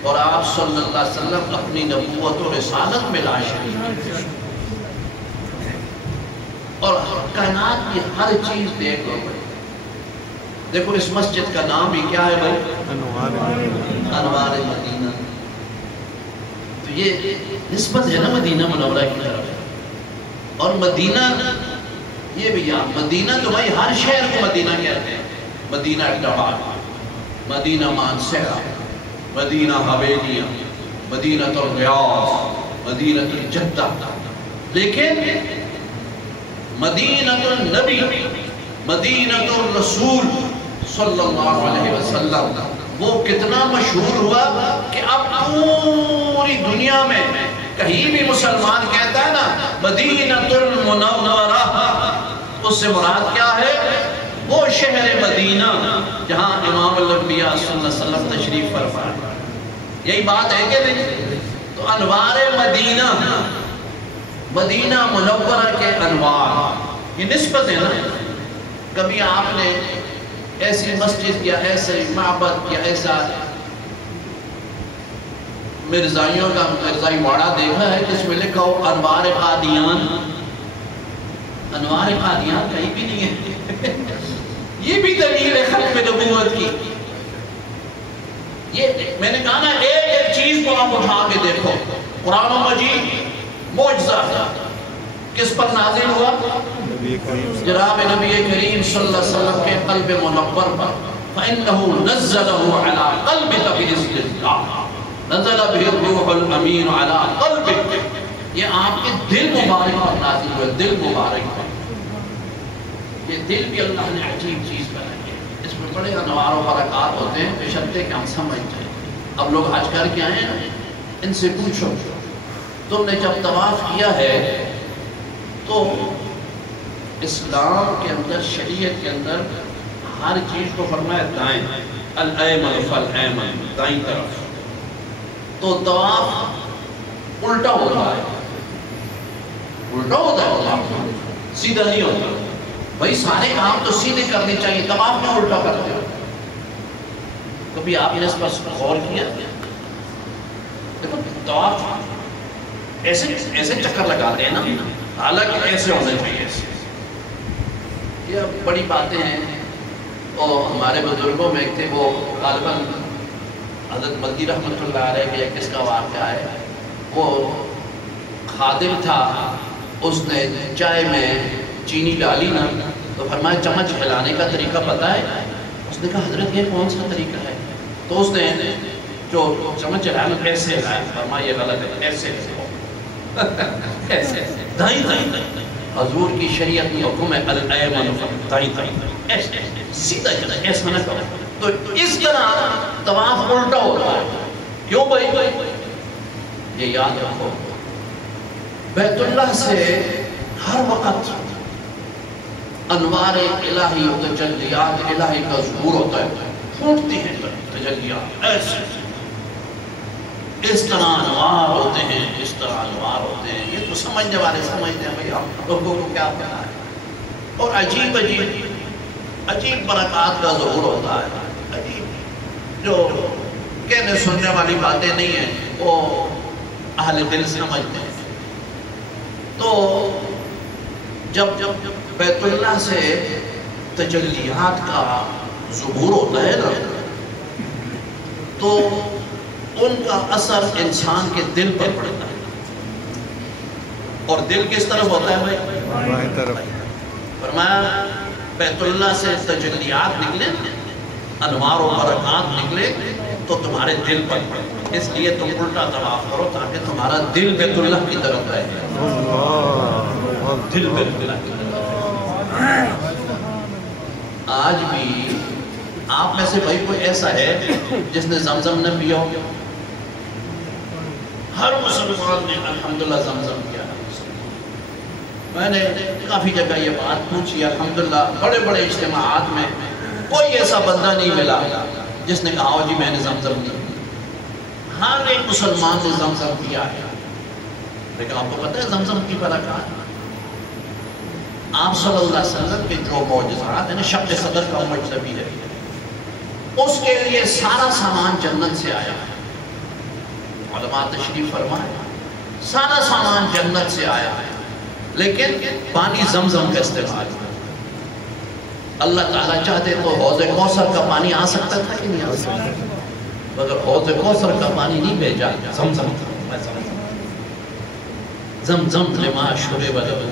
اور آپ صلی اللہ علیہ وسلم اپنی نبوت و رسالت میں لا شریک ہے. اور کائنات کی ہر چیز دیکھ لو بھائی. دیکھو اس مسجد کا نام بھی کیا ہے بھائی؟ انوار مدینہ. تو یہ نسبت ہے نا مدینہ منورہ کی طرف. اور مدینہ یہ بھی یاد, مدینہ تو بھائی ہر شہر کو مدینہ کہتے ہیں. مدینہ ٹہار, مدینہ مانسہرہ, مدینہ حویلیہ, مدینہ الریاض, مدینہ الجدہ. لیکن مدینہ النبی, مدینہ الرسول صلی اللہ علیہ وسلم وہ کتنا مشہور ہوا کہ اب پوری دنیا میں کہیں بھی مسلمان کہتا ہے نا مدینہ المنورہ, اس سے مراد کیا ہے؟ وہ شہر مدینہ جہاں امام الانبیاء صلی اللہ علیہ وسلم تشریف فرما. یہی بات ہے کہ نہیں؟ تو انوار مدینہ, مدینہ منورہ کے انوار, یہ نسبت ہے نا. کبھی آپ نے ایسی مسجد یا ایسے معبد یا ایسا مرزائیوں کا مرزائی واڑا دیکھا ہے جس میں لکھا ہو انوار قادیان؟ انوار قادیان کہیں بھی نہیں ہے. یہ بھی دلیل ہے ختم نبوت کی. یہ میں نے کہا نا ایک ایک چیز کو آپ اٹھا کے دیکھو. قرآن مجید معجزہ کس پر نازل ہوا؟ جناب نبی کریم صلی اللہ علیہ وسلم کے قلب منور پر. فَإِنَّهُ نَزَّلَهُ عَلَىٰ قَلْبِكَ بِإِذْنِ اللَّهِ نَزَّلَ بِهِ الرُّوحُ الْأَمِينُ عَلَىٰ قَلْبِكَ. یہ آپ کے دل مبارک پر نازل ہوئے, دل مبارک پر. یہ دل بھی اللہ نے عجیب چیز بنائی ہے, اس میں بڑے انوار و برکات ہوتے ہیں, بشرطے کہ ہم سمجھ جائیں. اب لوگ حج کر کے آئے ہیں, ان سے پوچھو تم نے جب طواف کیا ہے تو اسلام کے اندر, شریعت کے اندر ہر چیز کو فرمایا دائیں, الایمن فالایمن, دائیں طرف. تو طواف الٹا ہوتا ہے، الٹا ہوتا ہے طواف، سیدھا نہیں ہوتا۔ بھائی سارے کام تو سیدھے کرنے چاہیے، طواف میں الٹا کرتے ہو۔ کبھی آپ نے اس پر غور کیا؟ دیکھو طواف ایسے چکر لگاتے ہیں نا، حالانکہ ایسے ہونا چاہیے۔ یہ بڑی باتیں ہیں، اور ہمارے بزرگوں میں ایک تھے، وہ غالباً حضرت مدی رحمۃ اللہ علیہ کے کس کا واقعہ ہے، وہ خادم تھا، اس نے چائے میں چینی ڈالی نا تو فرمایا چمچ ہلانے کا طریقہ پتہ ہے؟ اس نے کہا حضرت یہ کون سا طریقہ ہے؟ تو اس نے جو چمچ ہلایا ایسے ہلایا، فرمایا یہ غلط ہے، ایسے ایسے دائیں دائیں۔ حضور کی شریعت میں حکم ہے الایمن دائیں دائیں، ایسے سیدھا چلا، ایسا نہ کرو۔ تو اس طرح طواف الٹا ہوتا ہے۔ کیوں بھائی؟ یہ یاد رکھو، بیت اللہ سے ہر وقت انوار الہی و تجلیات الہی کا ظہور ہوتا ہے، پھوٹتی ہیں تجلیات ایسے، اس طرح انوار ہوتے ہیں، اس طرح انوار ہوتے ہیں۔ یہ تو سمجھنے والے سمجھتے ہیں بھائی ہم لوگوں کو کیا پتا ہے۔ اور عجیب برکات کا ظہور ہوتا ہے، عجیب، جو کہنے سننے والی باتیں نہیں ہیں، وہ اہل دل سمجھتے ہیں۔ تو جب بیت اللہ سے تجلیات کا ظہور ہوتا ہے نا، تو ان کا اثر انسان کے دل پر پڑتا ہے۔ اور دل کس طرف ہوتا ہے بھائی؟ بائیں طرف۔ فرمایا بیت اللہ سے تجلیات نکلے، انوار و برکات نکلے تو تمہارے دل پر پڑے۔ اس لیے تم الٹا طواف کرو تاکہ تمہارا دل بیت اللہ کی طرف رہے۔ دل بیت اللہ کی طرف۔ آج بھی آپ میں سے بھائی کوئی ایسا ہے جس نے زمزم نہ پیا ہو؟ ہر مسلمان نے الحمدللہ زمزم کیا۔ میں نے کافی جگہ یہ بات پوچھی، الحمدللہ بڑے بڑے اجتماعات میں کوئی ایسا بندہ نہیں ملا جس نے کہا جی میں نے زمزم نہیں۔ ہر ایک مسلمان نے زمزم کیا ہے۔ لیکن آپ کو پتہ ہے زمزم کی برکات؟ آپ صلی اللہ علیہ وسلم کے جو معجزات ہیں نا، شق صدر کا معجزہ بھی ہے، اس کے لیے سارا سامان جنت سے آیا ہے۔ علماء تشریف فرمائے سارا سامان جنت سے آیا ہے، لیکن پانی زمزم کا استعمال ہے۔ اللہ تعالیٰ چاہتے تو حوض کوثر کا پانی آ سکتا تھا کہ نہیں آ سکتا، مگر حوض کوثر کا پانی نہیں بھیجا، زمزم زمزم لما شرب له۔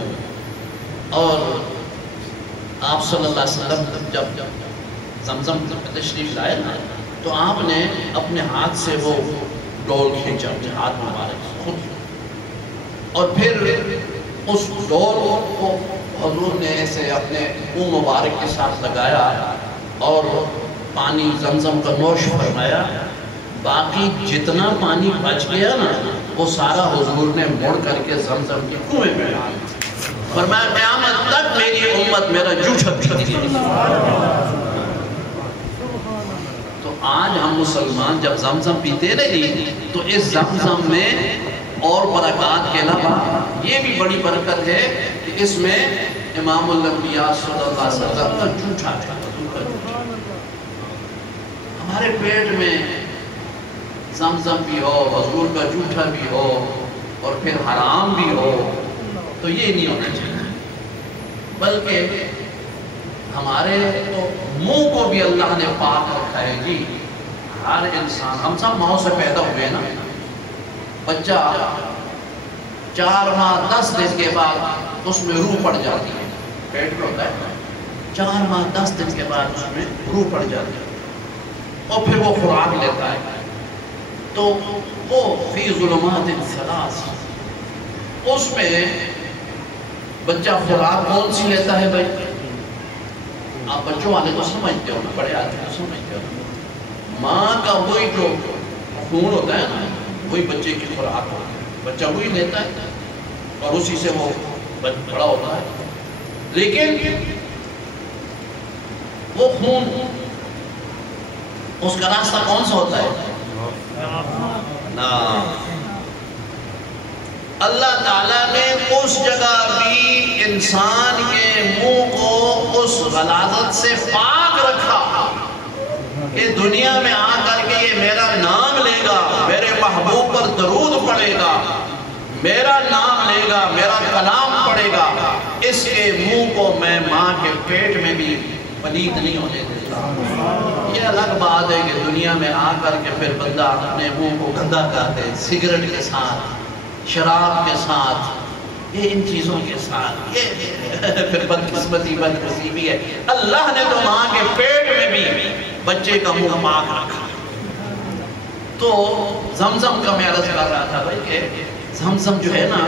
اور آپ صلی اللہ علیہ وسلم جب زمزم تشریف لائے نا، تو آپ نے اپنے ہاتھ سے وہ ڈول کھینچا، اپنے ہاتھ مبارک خود، اور پھر اس ڈول کو حضور نے ایسے اپنے منہ مبارک کے ساتھ لگایا اور پانی زمزم کا نوش فرمایا۔ باقی جتنا پانی بچ گیا نا، وہ سارا حضور نے مڑ کر کے زمزم کے کنویں میں ڈالا۔ فرمایا قیامت تک میری امت میرا جوٹھا پیتی ہے۔ تو آج ہم مسلمان جب زمزم پیتے رہے تو اس زمزم میں اور برکات کے علاوہ یہ بھی بڑی برکت ہے کہ اس میں امام الانبیاء صلی اللہ علیہ وسلم کا جوٹھا ہے۔ ہمارے پیٹ میں زمزم بھی ہو، حضور کا جوٹھا بھی ہو، اور پھر حرام بھی ہو، تو یہ نہیں ہونا چاہیے۔ بلکہ ہمارے تو منہ کو بھی اللہ نے پاک رکھا ہے جی۔ ہر انسان، ہم سب ماں سے پیدا ہوئے نا، بچہ 4 ماہ 10 دن کے بعد اس میں روح پڑ جاتی ہے، پیٹ میں ہوتا ہے 4 ماہ 10 دن کے بعد اس میں روح پڑ جاتی ہے، اور پھر وہ خوراک لیتا ہے۔ تو وہ فی ظلمات ثلاث، اس میں بچہ خوراک کون سی لیتا ہے بھائی؟ آپ بچوں والے تو سمجھتے ہو نا، بڑے آدمی تو سمجھتے ہو نا، ماں کا وہی جو خون ہوتا ہے نا، وہی بچے کی خوراک ہوتی ہے، بچہ وہی لیتا ہے اور اسی سے وہ بڑا ہوتا ہے۔ لیکن وہ خون، اس کا راستہ کون سا ہوتا ہے؟ اللہ تعالیٰ نے اس جگہ بھی انسان کے منہ کو اس غلاظت سے پاک رکھا کہ دنیا میں آ کر کے یہ میرا نام لے گا، میرے محبوب پر درود پڑے گا، میرا نام لے گا، میرا کلام پڑے گا، اس کے منہ کو میں ماں کے پیٹ میں بھی پلید نہیں ہونے دے گا۔ یہ الگ بات ہے کہ دنیا میں آ کر کے پھر بندہ اپنے منہ کو گندا کرتے، سگریٹ کے ساتھ، شراب کے ساتھ، یہ ان چیزوں کے ساتھ، یہ پھر بدقسمتی بدنصیبی ہے۔ اللہ نے تو ماں کے پیٹ میں بھی بچے کا منہ پاک رکھا۔ تو زمزم کا میں عرض کر رہا تھا بھائی کہ زمزم جو ہے نا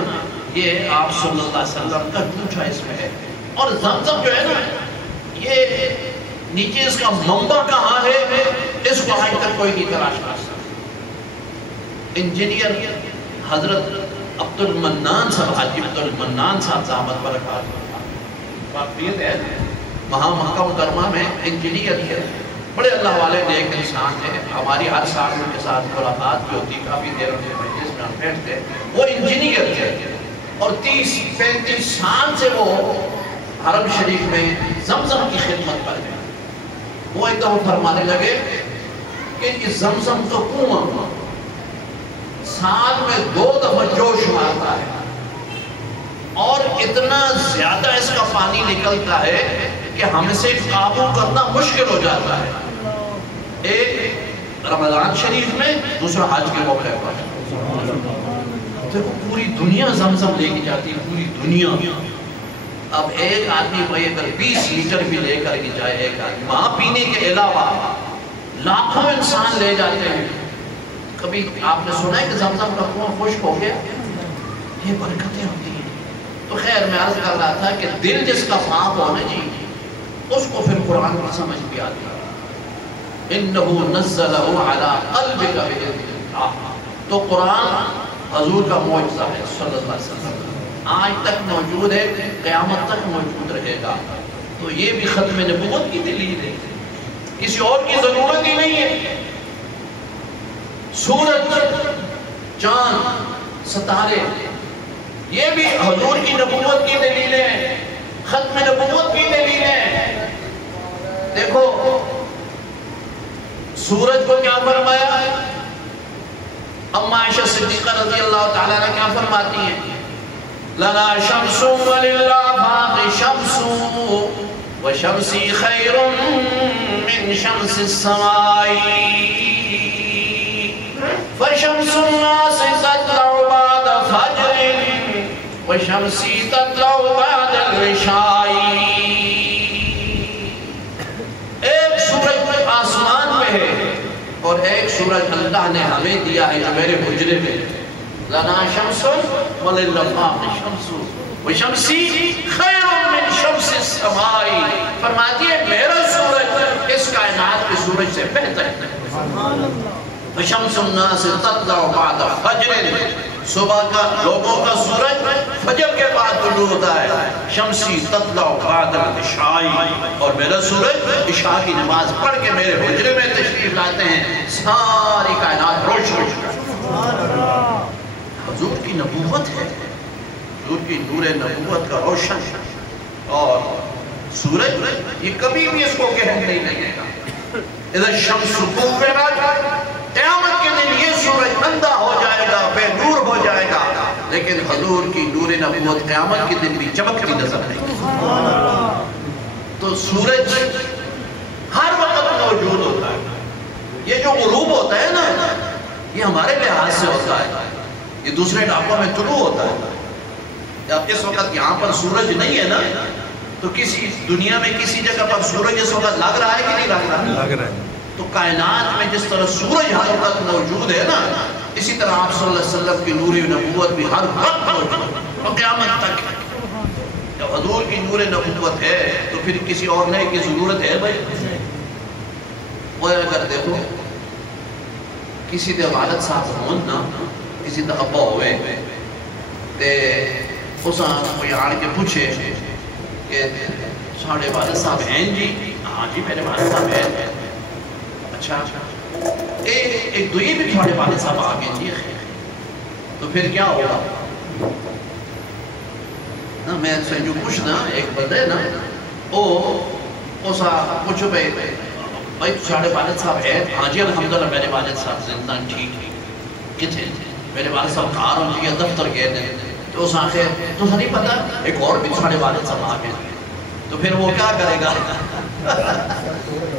یہ آپ صلی اللہ علیہ وسلم کا جھوٹا اس میں ہے، اور زمزم جو ہے نا یہ نیچے اس کا منبع کہاں ہے اس کو آج تک کوئی نہیں تلاش کر سکتا۔ انجینئر حضرت عبد المنان صاحب، حاجی عبد المنان صاحب زحمت برکات واقعیت ہے، وہاں مکہ مکرمہ میں انجینئر ہے، بڑے اللہ والے نیک انسان تھے، ہماری ہر سال ان کے ساتھ ملاقات بھی ہوتی، کافی دیر ان کے مجلس میں ہم بیٹھتے، وہ انجینئر تھے اور 30-35 سال سے وہ حرم شریف میں زمزم کی خدمت پر گئے۔ وہ ایک دفعہ فرمانے لگے کہ اس زمزم تو کنواں سال میں 2 دفعہ جوش مارتا ہے اور اتنا زیادہ اس کا پانی نکلتا ہے کہ ہم سے قابو کرنا مشکل ہو جاتا ہے، ایک رمضان شریف میں، دوسرا حج کے موقع پر۔ دیکھو پوری دنیا زمزم لے کے جاتی ہے، پوری دنیا۔ اب ایک آدمی کوئی اگر 20 لیٹر بھی لے کر کے جائے، ایک آدمی وہاں پینے کے علاوہ لاکھوں انسان لے جاتے ہیں۔ کبھی آپ نے سنا ہے کہ زمزم کا کنواں خشک ہو گیا؟ یہ برکتیں ہوتی ہیں۔ تو خیر میں عرض کر رہا تھا کہ دل جس کا پاک ہو نا جی، اس کو پھر قرآن کی سمجھ بھی آتی ہے۔ اِنَّهُ نَزَّلَهُ عَلَىٰ قَلْبِكَ بِإِذْنِ اللَّهِ۔ تو قرآن حضور کا معجزہ ہے صلی اللہ علیہ وسلم، آج تک موجود ہے، قیامت تک موجود رہے گا۔ تو یہ بھی ختم نبوت کی دلیل ہے، کسی اور کی ضرورت ہی نہیں ہے۔ سورج، چاند، ستارے، یہ بھی حضور کی نبوت کی دلیل ہے، ختم نبوت کی دلیل ہے۔ دیکھو سورج کو کیا فرمایا؟ اما عائشہ صدیقہ رضی اللہ تعالیٰ عنہ کیا فرماتی ہیں؟ لنا شمس وللآفاق شمس وشمسی خیر من شمس السماء فشمس الناس تطلع بعد فجر وشمسی تطلع بعد العشاء۔ ایک سورج آسمان پہ ہے اور ایک سورج اللہ نے ہمیں دیا ہے جو میرے حجرے میں۔ لنا شمس وللآفاق شمس وشمسی خیر من شمس السماء، فرماتی ہے میرا سورج اس کائنات کے سورج سے بہتر ہے۔ وشمس الناس تطلع بعد فجر، صبح کا لوگوں کا سورج فجر کے بعد طلوع ہوتا ہے۔ شمسی تطلع بعد العشاء، اور میرا سورج عشاء کی نماز پڑھ کے میرے حجرے میں تشریف لاتے ہیں، ساری کائنات روشن ہو جاتی ہے۔ حضور کی نبوت ہے، حضور کی نور نبوت کا روشن، اور سورج یہ کبھی بھی اس کو گہر نہیں لگے گا۔ اذا الشمس کورت، قیامت کے دن یہ سورج اندھا ہو جائے گا، بے نور ہو جائے گا، لیکن حضور کی نور نبوت قیامت کے دن بھی چمکتی نظر نہیں۔ تو سورج ہر وقت موجود ہوتا ہے۔ یہ جو غروب ہوتا ہے نا یہ ہمارے لحاظ سے ہوتا ہے، یہ دوسرے علاقوں میں طلوع ہوتا ہے۔ جب اس وقت یہاں پر سورج نہیں ہے نا تو کسی دنیا میں کسی جگہ پر سورج اس وقت لگ رہا ہے کہ نہیں لگ رہا؟ لگ رہا ہے۔ تو کائنات میں جس طرح سورج ہر وقت موجود ہے نا، اسی طرح آپ صلی اللہ علیہ وسلم کی نور نبوت بھی ہر وقت موجود ہے اور قیامت تک۔ جب حضور کی نور نبوت ہے تو پھر کسی اور نئے کی ضرورت ہے بھائی؟ وہ اگر دیکھو کسی دے والد صاحب ہون نا، کسی دے ابا ہوئے تے اس کوئی آڑ کے پوچھے کہ ساڑھے والد صاحب ہیں جی؟ ہاں جی میرے والد صاحب ہیں۔ اچھا ایک دو یہ بھی تھوڑے والد صاحب آگے جی خیر تو پھر کیا ہوگا نا میں سے جو پوچھنا ایک بندے نا او سا پوچھو بھائی تھوڑے والد صاحب ہے ہاں جی الحمدللہ میرے والد صاحب زندہ ٹھیک کتنے میرے والد صاحب کار ہوں جی دفتر گئے تھے تو اس آخر تو نہیں پتا ایک اور بھی تھوڑے والد صاحب آگے تو پھر وہ کیا کرے گا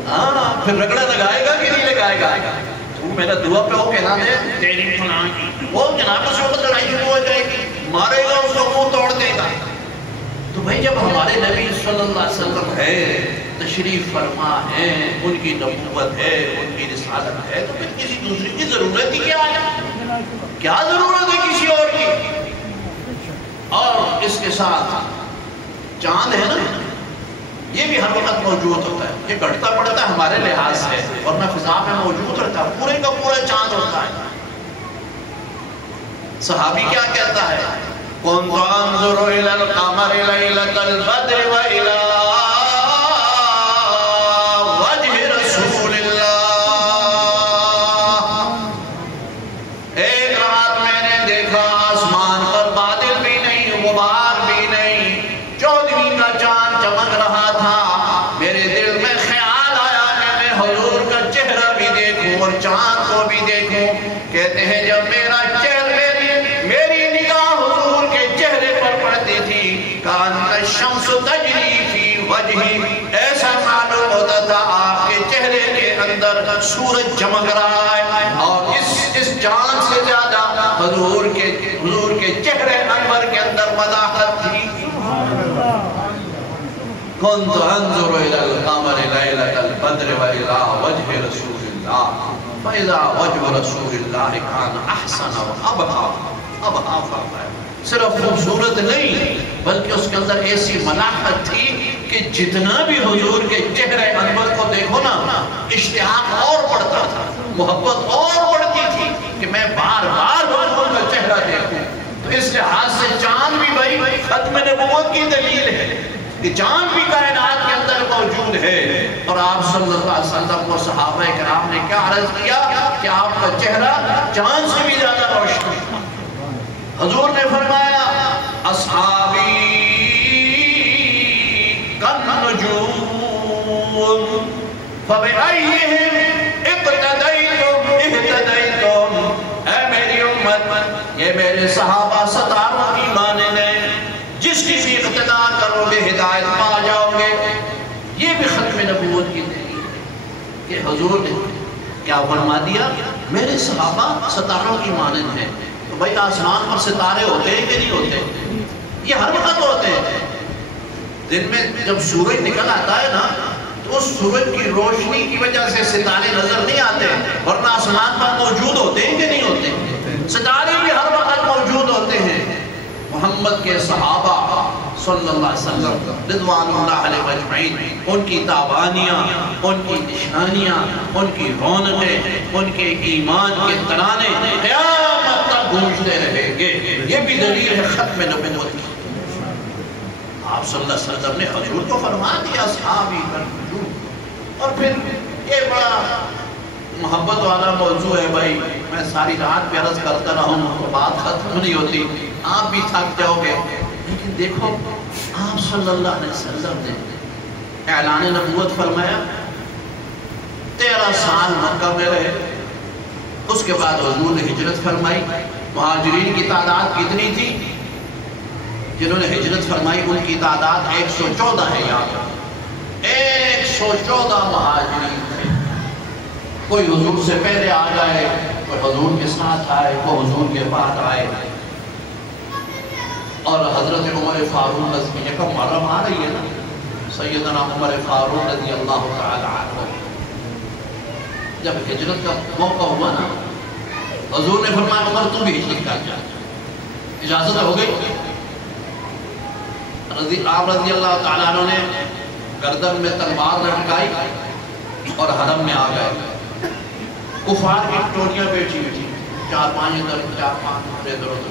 ہاں پھر رگڑا لگائے گا کہ نہیں لگائے گا تو میرا دعا پہ ہو کہنا دے تیری فلان کی وہ جناب اس وقت لڑائی شروع ہو جائے گی مارے گا اس کو منہ توڑ دے گا تو بھائی جب ہمارے نبی صلی اللہ علیہ وسلم ہے تشریف فرما ہے ان کی نبوت ہے ان کی رسالت ہے تو پھر کسی دوسری کی ضرورت ہی کیا ہے کیا ضرورت ہے کسی اور کی اور اس کے ساتھ چاند ہے نا یہ بھی ہر وقت موجود ہوتا ہے یہ گھٹتا پڑتا ہے ہمارے لحاظ سے ورنہ فضا میں موجود رہتا ہے پورے کا پورا چاند ہوتا ہے صحابی کیا کہتا ہے كنت انظر الى القمر ليلة البدر والى وجه رسول اللہ ایک رات میں نے دیکھا آسمان پر بادل بھی نہیں غبار بھی نہیں 14ویں کا چاند چمک رہا تھا میرے دل میں خیال آیا میں حضور کا چہرہ بھی دیکھوں اور چاند کو بھی دیکھوں کہتے ہیں جب میرا میری نگاہ حضور کے چہرے پر پڑتی تھی کان الشمس تجری فی وجہی ایسا معلوم ہوتا تھا آپ کے چہرے کے اندر سورج چمک رہا ہے اور اس چاند سے زیادہ حضور کے چہرے انور کے اندر وضاحت تھی كنت انظر الى القمر ليلة البدر والى وجه رسول الله فإذا وجه رسول الله كان أحسن وأبهى فرمایا صرف خوبصورت نہیں بلکہ اس کے اندر ایسی ملاحت تھی کہ جتنا بھی حضور کے چہرے انور کو دیکھو نا اشتیاق اور بڑھتا تھا محبت اور بڑھتی تھی کہ میں بار بار حضور کا چہرہ دیکھوں تو اس لحاظ سے چاند بھی بھائی ختم نبوت کی دلیل ہے کہ چاند بھی کائنات کے اندر موجود ہے اور آپ صلی اللہ علیہ وسلم کو صحابہ کرام نے کیا عرض کیا کہ آپ کا چہرہ چاند سے بھی زیادہ روشن تھا حضور نے فرمایا اصحابی کالنجوم فبأیہم اقتدیتم اہتدیتم اے میری امت یہ میرے صحابہ ستاروں کی مانند ہیں جس کی بھی اقتدا کرو گے ہدایت پا جاؤ گے یہ بھی ختم نبوت کی دلیل ہے کہ حضور نے کیا فرما دیا میرے صحابہ ستاروں کی مانند ہیں تو بھائی آسمان پر ستارے ہوتے ہیں کہ نہیں ہوتے یہ ہر وقت ہوتے ہیں دن میں جب سورج نکل آتا ہے نا تو اس سورج کی روشنی کی وجہ سے ستارے نظر نہیں آتے ورنہ آسمان پر موجود ہوتے ہیں کہ نہیں ہوتے ستارے بھی ہر وقت موجود ہوتے ہیں محمد کے صحابہ صلی اللہ علیہ وسلم رضوان اللہ علیہ مجمعین ان کی تابانیاں ان کی نشانیاں ان کی رونقیں ان کے ایمان کے ترانے قیامت تک گونجتے رہیں گے یہ بھی دلیل ہے ختم نبوت کی آپ صلی اللہ علیہ وسلم نے حضور کو فرما دیا اصحابی کالنجوم اور پھر یہ بڑا محبت والا موضوع ہے بھائی میں ساری رات پہ عرض کرتا رہوں بات ختم نہیں ہوتی آپ بھی تھک جاؤ گے لیکن دیکھو آپ صلی اللہ علیہ وسلم نے اعلان نبوت فرمایا 13 سال مکہ میں رہے اس کے بعد حضور نے ہجرت فرمائی مہاجرین کی تعداد کتنی تھی جنہوں نے ہجرت فرمائی ان کی تعداد 114 ہے یہاں پر 114 مہاجرین تھے کوئی حضور سے پہلے آ جائے کوئی حضور کے ساتھ آئے کوئی حضور کے بعد آئے اور حضرت عمر فاروق رضی یکم محرم آ رہی ہے نا سیدنا عمر فاروق رضی اللہ تعالی عنہ جب ہجرت کا موقع ہوا نا حضور نے فرمایا عمر تو بھی ہجرت کر جا اجازت ہو گئی آپ رضی اللہ تعالیٰ عنہ نے گردن میں تلوار لٹکائی اور حرم میں آ گئے کفار کی ٹولیاں بیٹھی ہوئی تھی 4-5 ادھر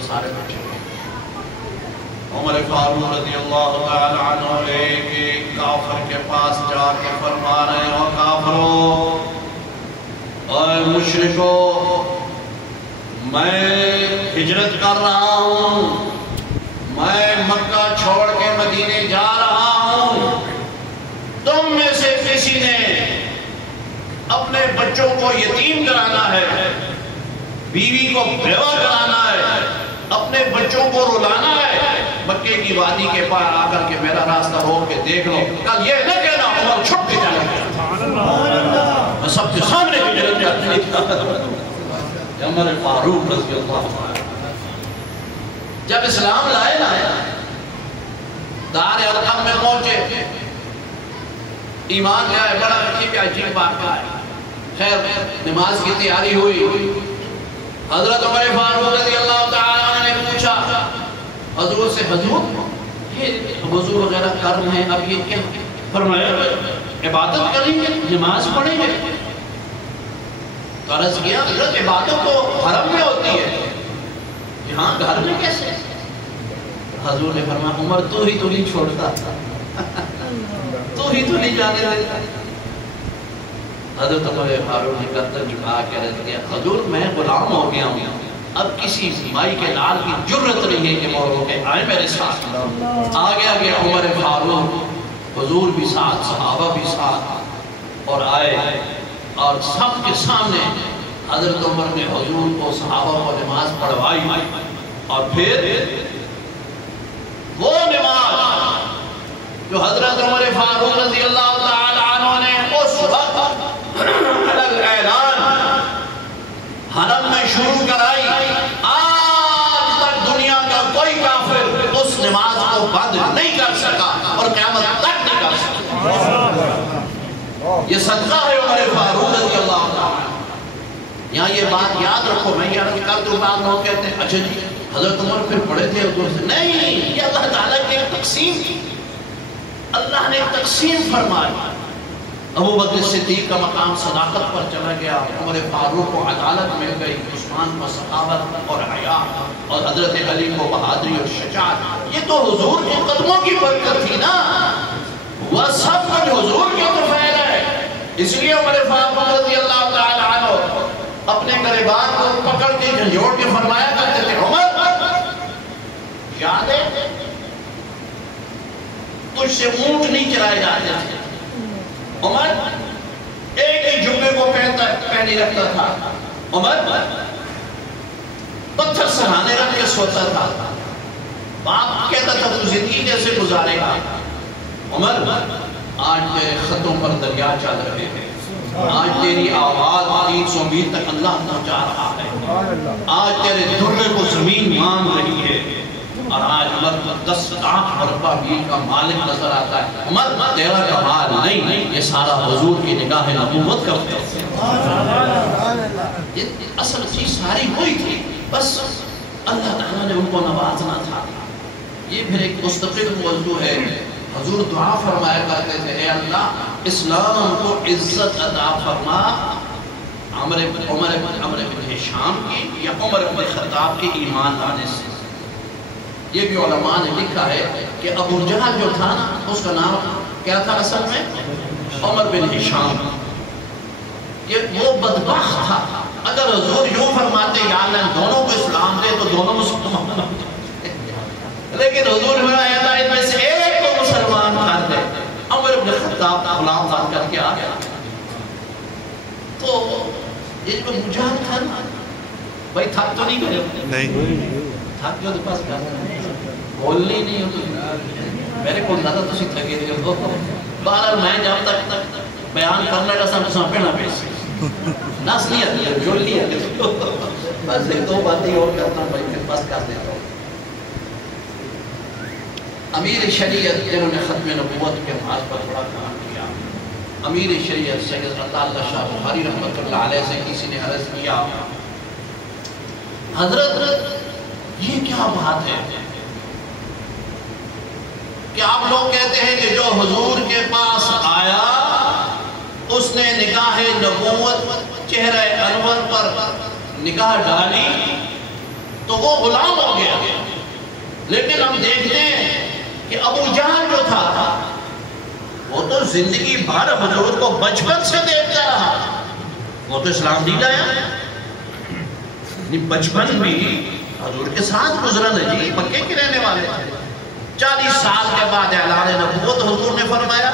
سارے بیٹھے ہوئے عمر فاروق رضی اللہ تعالیٰ عنہ ایک کافر کے پاس جا کے فرما رہے ہیں اور کافروں اور مشرک مشرکو میں ہجرت کر رہا ہوں، میں مکہ چھوڑ کے مدینے جا رہا ہوں، تم میں سے کسی نے اپنے بچوں کو یتیم کرانا ہے، بیوی کو بیوہ کرانا ہے، اپنے بچوں کو رلانا ہے، مکے کی وادی کے پار آ کر کے میرا راستہ ہو کے دیکھ لو۔ کل یہ نہ کہنا عمر چھٹ کے جانا گیا، میں سب کے سامنے ہجرت جاتی نہیں تھا۔ عمر فاروق رضی اللہ عنہ جب اسلام لائے دار ارقم میں پہنچے، ایمان لائے، بڑا عجیب واقعہ ہے۔ خیر نماز کی تیاری ہوئی، حضرت عمر فاروق رضی اللہ تعالیٰ عنہ نے پوچھا حضور سے، حضور یہ وضو وغیرہ کر رہے ہیں، اب یہ کیا؟ فرمایا عبادت کریں گے، نماز پڑھیں گے۔ عرض کیا حضرت عبادت تو حرم میں ہوتی ہے، یہاں گھر میں کیسے؟ حضور نے فرمایا عمر تو ہی تو نہیں چھوڑتا تھا، تو ہی تو نہیں جانے دیتا۔ حضرت عمر فاروق نے گردن جھکا کے عرض کیا حضور میں غلام ہو گیا ہوں، اب کسی مائی کے لال کی جرت نہیں ہے کہ مولوں کے آئے میرے ساتھ۔ آگے آگے عمر فاروق، حضور بھی ساتھ، صحابہ بھی ساتھ، اور آئے اور سب کے سامنے حضرت عمر نے حضور کو، صحابہ کو نماز پڑھوائی، اور پھر وہ نماز جو حضرت عمر فاروق رضی اللہ تعالی عنہ نے اس وقت اعلان حرم میں شروع کرائی، آج تک دنیا کا کوئی کافر اس نماز کو بند نہیں کر سکا اور قیامت تک نہیں کر سکا۔ یہ صدقہ ہے عمر فاروق رضی اللہ تعالی۔ یہاں یہ بات یاد رکھو، میں یہ عرض کر دوں، بعض لوگ کہتے ہیں اچھا جی حضرت عمر پھر پڑھے تھے حضور سے، نہیں، یہ اللہ تعالیٰ کی ایک تقسیم کی، اللہ نے ایک تقسیم فرمائی۔ ابو بکر صدیق کا مقام صداقت پر چلا گیا، عمر فاروق کو عدالت مل گئی، عثمان کو سخاوت اور حیا، اور حضرت علی کو بہادری اور شجاعت۔ یہ تو حضور کے قدموں کی برکت تھی نا، وہ سب کچھ حضور کے تو فیل ہے۔ اس لیے عمر فاروق رضی اللہ تعالی عنہ اپنے گریبان کو پکڑ کے جھنجھوڑ کے فرمایا کرتے تھے عمر یاد ہے تجھ سے اونٹ نہیں چرائے جاتے تھے، عمر ایک ہی جمعے کو پہنی رکھتا تھا، عمر پتھر سہانے رکھ کے سوتا تھا، باپ کہتا تھا تو زندگی کیسے گزارے گا؟ عمر آج تیرے خطوں پر دریا چل رہے ہیں، آج تیری آواز 300 میل تک اللہ پہنچا رہا ہے، آج تیرے دھرے کو زمین مان رہی ہے، اور آج عمر 10 لاکھ مربع میل کا مالک نظر آتا ہے۔ عمر تیرا کمال نہیں، یہ سارا حضور کی نگاہ نبوت کا یہ اصل چیز ساری ہوئی تھی، بس اللہ تعالیٰ نے ان کو نوازنا تھا۔ یہ پھر ایک مستقل موضوع ہے۔ حضور دعا فرمایا کرتے تھے اے اللہ اسلام کو عزت عطا فرما عمر بن ہشام کی یا عمر بن خطاب کے ایمان آنے سے۔ یہ بھی علماء نے لکھا ہے کہ ابو جہل جو تھا نا اس کا نام کیا تھا اصل میں؟ عمر بن ہشام۔ کہ وہ بدبخت تھا، اگر حضور یوں فرماتے یا اللہ دونوں کو اسلام دے تو دونوں مسلمان ہوتے، لیکن حضور فرمایا تھا ان میں سے ایک کو مسلمان کر دے۔ عمر بن خطاب غلام بن کر کے آ گیا، تو یہ جو مجاہد تھا نا بھائی تھک تو نہیں گئے؟ نہیں تھک گئے تو پاس بولنی نہیں ہوتی، میرے کو نہ تو سی تھکے دے ہو۔ بہرحال میں جب تک بیان کرنے کا سب سانپے نہ پیس نس نہیں آتی ہے، جل نہیں آتی، بس ایک دو باتیں اور کرتا ہوں بھائی پھر بس کر دیتا ہوں۔ امیر شریعت جنہوں نے ختم نبوت کے محاذ پر تھوڑا کام کیا، امیر شریعت سید اللہ شاہ بخاری رحمۃ اللہ علیہ سے کسی نے عرض کیا حضرت یہ کیا بات ہے کہ آپ لوگ کہتے ہیں کہ جو حضور کے پاس آیا اس نے نگاہ نبوت چہرہ انور پر نگاہ ڈالی تو وہ غلام ہو گیا، لیکن ہم دیکھتے ہیں کہ ابو جہل جو تھا وہ تو زندگی بھر حضور کو بچپن سے دیکھتا رہا، وہ تو اسلام نہیں لایا، یعنی بچپن بھی حضور کے ساتھ گزرا نا جی، مکے کے رہنے والے تھے. 40 سال کے بعد اعلان نبوت حضور نے فرمایا.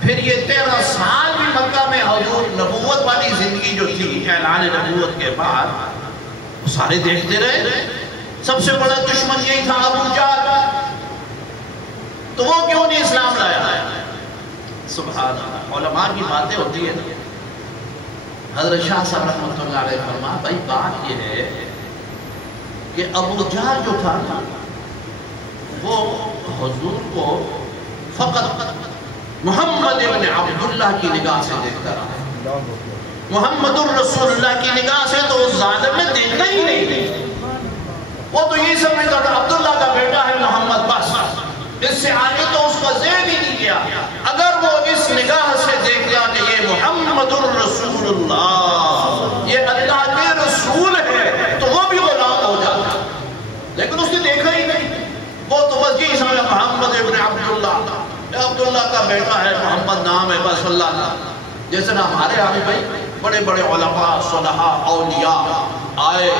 پھر یہ 13 سال بھی مکہ میں حضور نبوت والی زندگی جو تھی اعلان نبوت کے بعد سارے دیکھتے رہے. سب سے بڑا دشمن یہی تھا ابو جہل، تو وہ کیوں نہیں اسلام لایا؟ سبحان اللہ. علماء کی باتیں ہوتی ہیں. حضرت شاہ صاحب رحمۃ اللہ علیہ فرما بھائی بات یہ ہے کہ ابو جہل جو تھا نا وہ حضور کو فقط محمد ابن عبداللہ کی نگاہ سے دیکھتا رہا. محمد الرسول اللہ کی نگاہ سے تو اس ظالم میں دیکھتا ہی نہیں. وہ تو یہ سمجھتا تھا عبداللہ کا بیٹا ہے محمد، بس اس سے آگے تو اس کا ذہن ہی نہیں کیا. اگر وہ اس نگاہ سے دیکھ لیا کہ یہ محمد الرسول اللہ، یہ اللہ کے رسول ہے، تو وہ بھی غلام ہو جاتا. لیکن اس نے دیکھا ہی نہیں. وہ تو بس یہی سمجھا محمد ابن عبداللہ، عبداللہ کا بیٹا ہے، محمد نام ہے، بس اللہ. جیسے نا ہمارے آنے بھائی بڑے بڑے علماء صلحاء اولیاء آئے،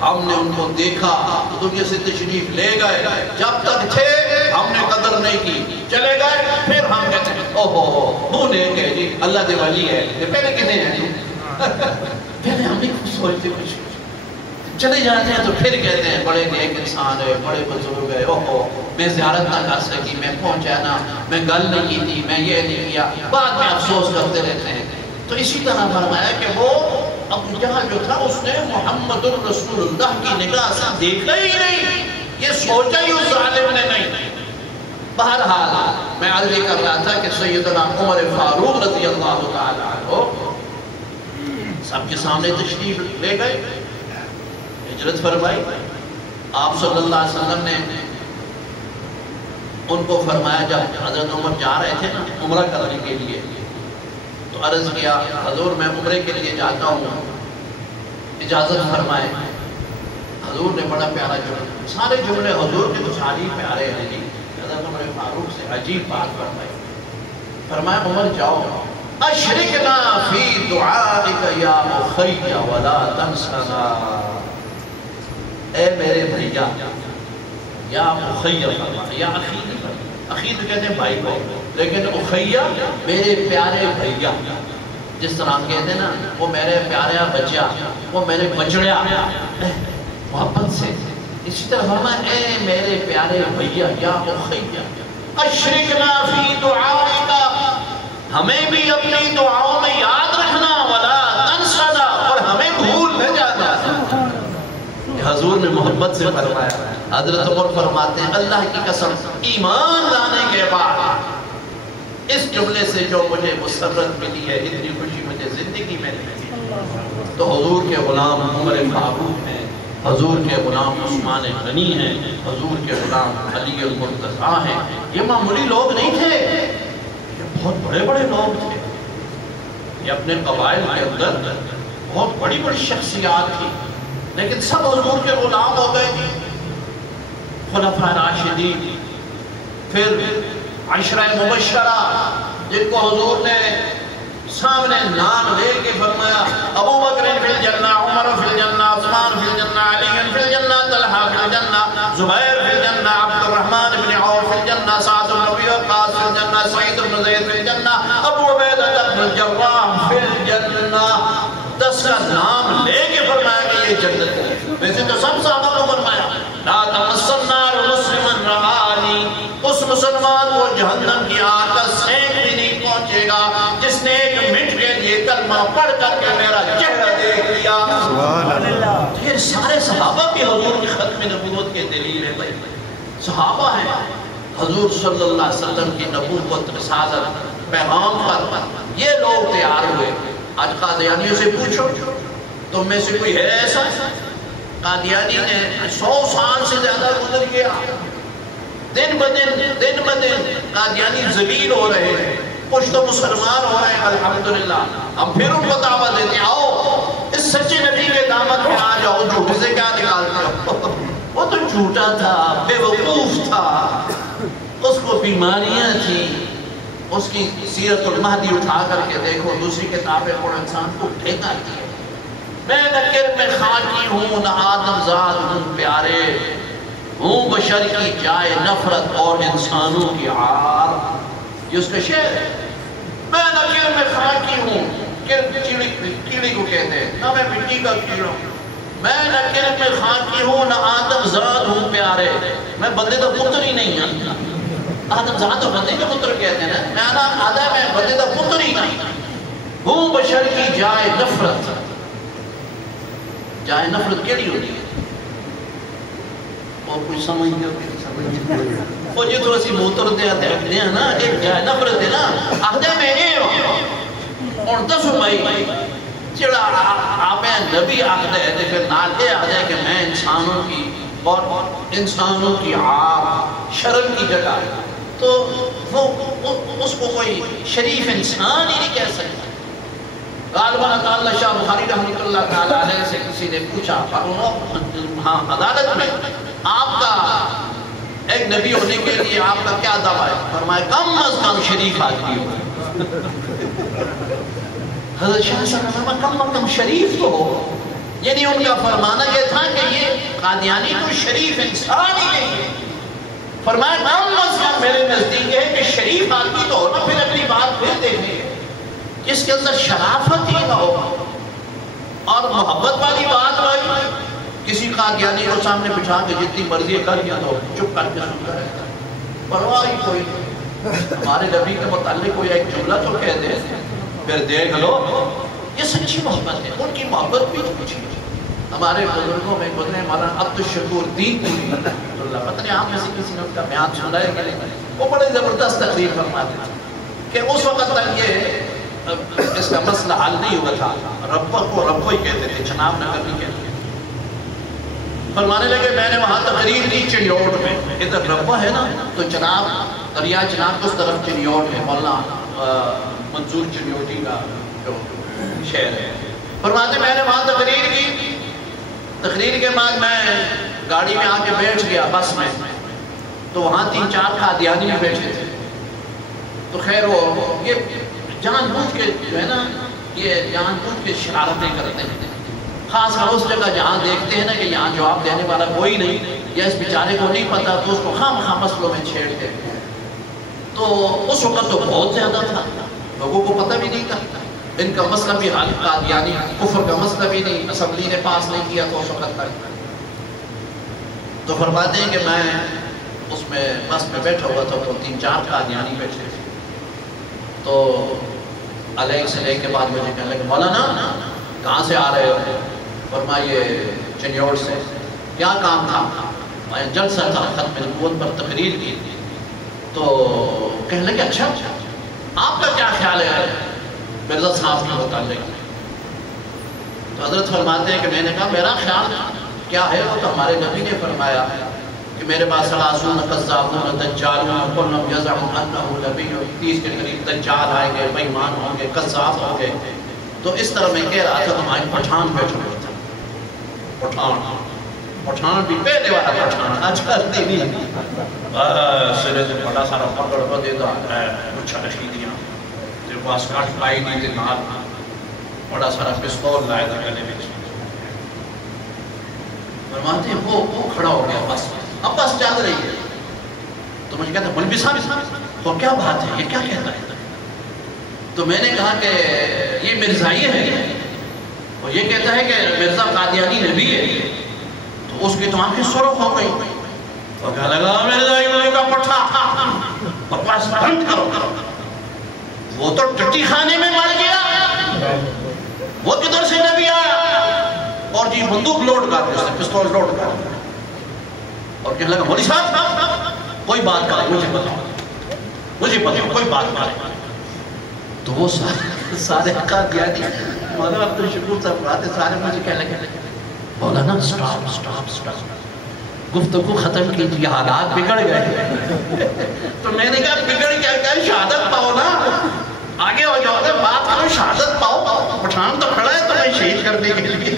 ہم نے ان کو دیکھا تو دنیا سے تشریف لے گئے. جب تک تھے ہم نے قدر نہیں کی، چلے گئے پھر ہم کہتے ہیں اوہو وہ نیک ہے جی، اللہ دے ولی ہے. پہلے کتنے ہیں جی؟ پہلے ہم بھی کچھ سوچتے کچھ چلے جاتے ہیں تو پھر کہتے ہیں بڑے نیک انسان ہے، بڑے بزرگ ہے. اوہو میں زیارت نہ کر سکی، میں پہنچا نہ، میں گل نہیں کی تھی، میں یہ نہیں کیا، بعد میں افسوس کرتے رہتے ہیں. تو اسی طرح فرمایا کہ وہ ابو جہل جو تھا اس نے محمد الرسول اللہ کی نگاہ سے دیکھا ہی نہیں، یہ سوچا ہی اس ظالم نے نہیں. بہرحال میں عرض کر رہا تھا کہ سیدنا عمر فاروق رضی اللہ تعالیٰ عنہ سب کے سامنے تشریف لے گئے، ہجرت فرمائی. آپ صلی اللہ علیہ وسلم نے ان کو فرمایا، جب حضرت عمر جا رہے تھے نا عمرہ کرنے کے لیے، تو عرض کیا حضور میں عمرے کے لیے جاتا ہوں، اجازت فرمائے. حضور نے بڑا پیارا جملہ، سارے جملے حضور کے تو سارے پیارے ہیں جی. حضرت عمر فاروق سے عجیب بات فرمائی. فرمایا عمر جاؤ، اشرکنا فی دعائک یا اخی ولا تنسنا. اے میرے بھیا، یا اخی فرمایا، یا اخی نہیں فرمایا، اخی تو کہتے ہیں بھائی کو، لیکن اخیہ میرے پیارے بھیا. جس طرح ہم کہتے ہیں نا وہ میرے پیارا بچیا، وہ میرے بچڑیا، محبت سے. اسی طرح فرمایا اے میرے پیارے بھیا یا اخیہ اشرکنا فی دعائک، ہمیں بھی اپنی دعاؤں میں یاد رکھنا، ولا تنسنا، اور ہمیں بھول نہ جانا. حضور نے محبت سے فرمایا. حضرت عمر فرماتے ہیں اللہ کی قسم ایمان لانے کے بعد اس جملے سے جو مجھے مسرت ملی ہے، اتنی خوشی مجھے زندگی میں نہیں ملی. تو حضور کے غلام عمر فاروق ہیں، حضور کے غلام عثمان غنی ہیں، حضور کے غلام علی المرتضیٰ ہیں. یہ معمولی لوگ نہیں تھے، یہ بہت بڑے بڑے لوگ تھے. یہ اپنے قبائل کے اندر بہت بڑی بڑی شخصیات تھی، لیکن سب حضور کے غلام ہو گئے تھے. خلفاء راشدین، پھر عشرہ مبشرہ جن کو حضور نے سامنے نام لے کے فرمایا ابو بکر فی الجنہ، عمر فی الجنہ، عثمان فی الجنہ، علی فی الجنہ، طلحہ فی الجنہ، زبیر فی الجنہ، عبد الرحمن بن عوف فی الجنہ، سعد بن ابی وقاص فی الجنہ، سعید بن زید فی الجنہ، ابو عبیدہ بن الجراح فی الجنہ. 10 کا نام لے کے فرمایا کہ یہ جنت ہے. ویسے تو سب صحابہ کو فرمایا لا تمس النار مسلمن رآنی، اس مسلمان کو جہنم کی آگ کا سینک بھی نہیں پہنچے گا جس نے 1 منٹ کے لیے کلمہ پڑھ کر کے میرا چہرہ دیکھ لیا. سبحان اللہ. یہ سارے صحابہ بھی حضور کی ختم نبوت کے دلیل ہے. بھائی صحابہ ہیں، حضور صلی اللہ علیہ وسلم کی نبوت رسالت پیغام پر یہ لوگ تیار ہوئے. آج قادیانیوں سے پوچھو تم میں سے کوئی ہے ایسا؟ قادیانی نے 100 سال سے زیادہ گزر گیا. دن بدن قادیانی ذلیل ہو رہے ہیں، کچھ تو مسلمان ہو رہے ہیں الحمدللہ. ہم پھر ان کو دعوت دیتے ہیں آؤ اس سچے نبی کے دامن میں آ جاؤ. جھوٹے سے کیا نکالتے ہو؟ وہ تو جھوٹا تھا، بے وقوف تھا، اس کو بیماریاں تھیں. اس کی سیرت المہدی اٹھا کر کے دیکھو، دوسری کتابیں پڑھو، انسان کو ٹھیکا کیا. میں نہ کرم خاکی ہوں نہ آدم زاد ہوں پیارے، ہوں بشر کی جائے نفرت اور انسانوں کی عار. یہ اس کا شعر ہے. میں نہ کرم خاکی ہوں، کیڑی کو کہتے ہیں، نہ میں مٹی کا کیڑا ہوں. میں نہ کرم خاکی ہوں نہ آدم زاد ہوں پیارے، میں بندے کا پتر ہی نہیں ہوں. آدم زاد تو بندے کا پتر کہتے ہیں نا، میں آدم ہے بندے کا پتر ہی نہیں ہوں. بشر کی جائے نفرت، جائے نفرت کیڑی ہوتی ہے؟ اور کچھ سمجھ گیا وہ جی تو اسی موتر دے آتے ہیں نا، ایک جائے نفرت ہے نا. آخدے میں اے ہوں اور دسو بھائی چڑا آپ نبی آخدے ہیں پھر نال اے آخدے ہیں کہ میں انسانوں کی اور انسانوں کی عار شرم کی جگہ، تو وہ اس کو کوئی شریف انسان ہی نہیں کہہ سکتا. غالباً اللہ شاہ بخاری رحمۃ اللہ تعالیٰ علیہ سے کسی نے پوچھا ہاں عدالت میں آپ کا ایک نبی ہونے کے لیے آپ کا کیا دعویٰ ہے؟ فرمایا کم از کم شریف آدمی ہو. حضرت شاہ صاحب نے فرمایا کم از کم شریف تو ہو. یعنی ان کا فرمانا یہ تھا کہ یہ قادیانی تو شریف انسان ہی نہیں ہے. فرمایا کم از کم میرے نزدیک ہے کہ شریف آدمی تو ہونا. پھر اگلی بات پھر دیکھیں جس کے اندر شرافت ہی نہ ہو اور محبت والی بات بھائی کسی قادیانی کو سامنے بٹھا کے جتنی مرضی کر دیا تو چپ کر کے سنتا رہتا ہے، پرواہ ہی کوئی. ہمارے نبی کے متعلق کوئی ایک جملہ تو کہہ دے پھر دیکھ لو. یہ سچی محبت ہے، ان کی محبت بھی کچھ ہے. ہمارے بزرگوں میں گزرے مولانا عبدالشکور دین پوری اللہ، پتہ نہیں آپ میں سے کسی نے ان کا بیان سنا ہے کہ نہیں، وہ بڑے زبردست تقریر فرماتے ہیں کہ اس وقت تک یہ اس کا مسئلہ حل نہیں ہوا تھا. ربہ کو ربہ ہی کہتے تھے، جناب نگر نہیں کہتے. فرمانے لگے میں نے وہاں تقریر کی چنیوٹ میں، ادھر ربہ ہے نا تو جناب دریا جناب اس طرف چنیوٹ ہے، مولانا منصور چنیوٹی کا جو شہر ہے. فرماتے میں نے وہاں تقریر کی. تقریر کے بعد میں گاڑی میں آ کے بیٹھ گیا بس میں، تو وہاں 3-4 قادیانی میں بیٹھے تھے. تو خیر وہ یہ جان بوجھ کے جو ہے نا، یہ جان بوجھ کے شرارتیں کرتے ہیں، خاص کر اس جگہ جہاں دیکھتے ہیں نا کہ یہاں جواب دینے والا کوئی نہیں یا اس بیچارے کو نہیں پتا تو اس کو خام خام مسئلوں میں چھیڑتے ہیں. تو اس وقت تو بہت زیادہ تھا، لوگوں کو پتہ بھی نہیں تھا. ان کا مسئلہ بھی حال قادیانی کفر کا مسئلہ بھی نہیں، اسمبلی نے پاس نہیں کیا تو اس وقت تک. تو فرماتے ہیں کہ میں اس میں بس میں بیٹھا ہوا تھا تو 3-4 قادیانی بیٹھے تھے. تو علیہ السلام کے بعد مجھے کہنے لگے مولانا کہاں سے آ رہے ہو؟ فرمائیے چنیوڑ سے. کیا کام تھا؟ میں جلسہ تھا ختم نبوت پر تقریر کی. تو کہنے لگے اچھا آپ کا کیا خیال ہے مرزا صاحب کے متعلق؟ تو حضرت فرماتے ہیں کہ میں نے کہا میرا خیال کیا ہے؟ وہ تو ہمارے نبی نے فرمایا کہ میرے پاس 30 قذابون دجالون کلهم یزعم انه نبی، 30 کے قریب دجال آئیں گے، بے ایمان ہوں گے، قذاب ہوں گے. تو اس طرح میں کہہ رہا تھا تو ہمارے پٹھان بیٹھا ہوا تھا. پٹھان بھی پہلے والا پٹھان آج کل نہیں، سرے سے بڑا سارا پکڑ کو دے دا ہے، کچھ رشیدیاں تیرے پاس کاٹ لائی نہیں تھے، نال بڑا سارا پستول لائے تھا گلے میں. فرماتے ہیں وہ کھڑا ہو گیا بس، اب بس چل رہی ہے. تو مجھے کہتا ہے مولوی صاحب وہ کیا بات ہے، یہ کیا کہتا ہے؟ تو میں نے کہا کہ یہ مرزائی ہے اور یہ کہتا ہے کہ مرزا قادیانی نبی ہے. تو اس کی تو آنکھیں سرخ ہو گئی. وہ کہا لگا مرزائی نبی کا پٹھا بکواس بند کرو. وہ تو ٹٹی خانے میں مر گیا، وہ کدھر سے نبی آیا؟ اور جی بندوق لوڈ کر اس نے پستول لوڈ کر اور کہنے لگا مولوی صاحب کوئی بات کرے مجھے بتاؤ کوئی بات کرے. تو وہ سارے قادیانی مولانا عبدالشکور صاحب آتے سارے مجھے کہنے لگے مولانا سٹاپ گفتگو ختم کیجیے، حالات بگڑ گئے. تو میں نے کہا بگڑ کیا کہ شہادت پاؤ نا، آگے ہو جاؤ گے بات کرو، شہادت پاؤ. پٹھان تو کھڑا ہے تو میں شہید کر دے گی،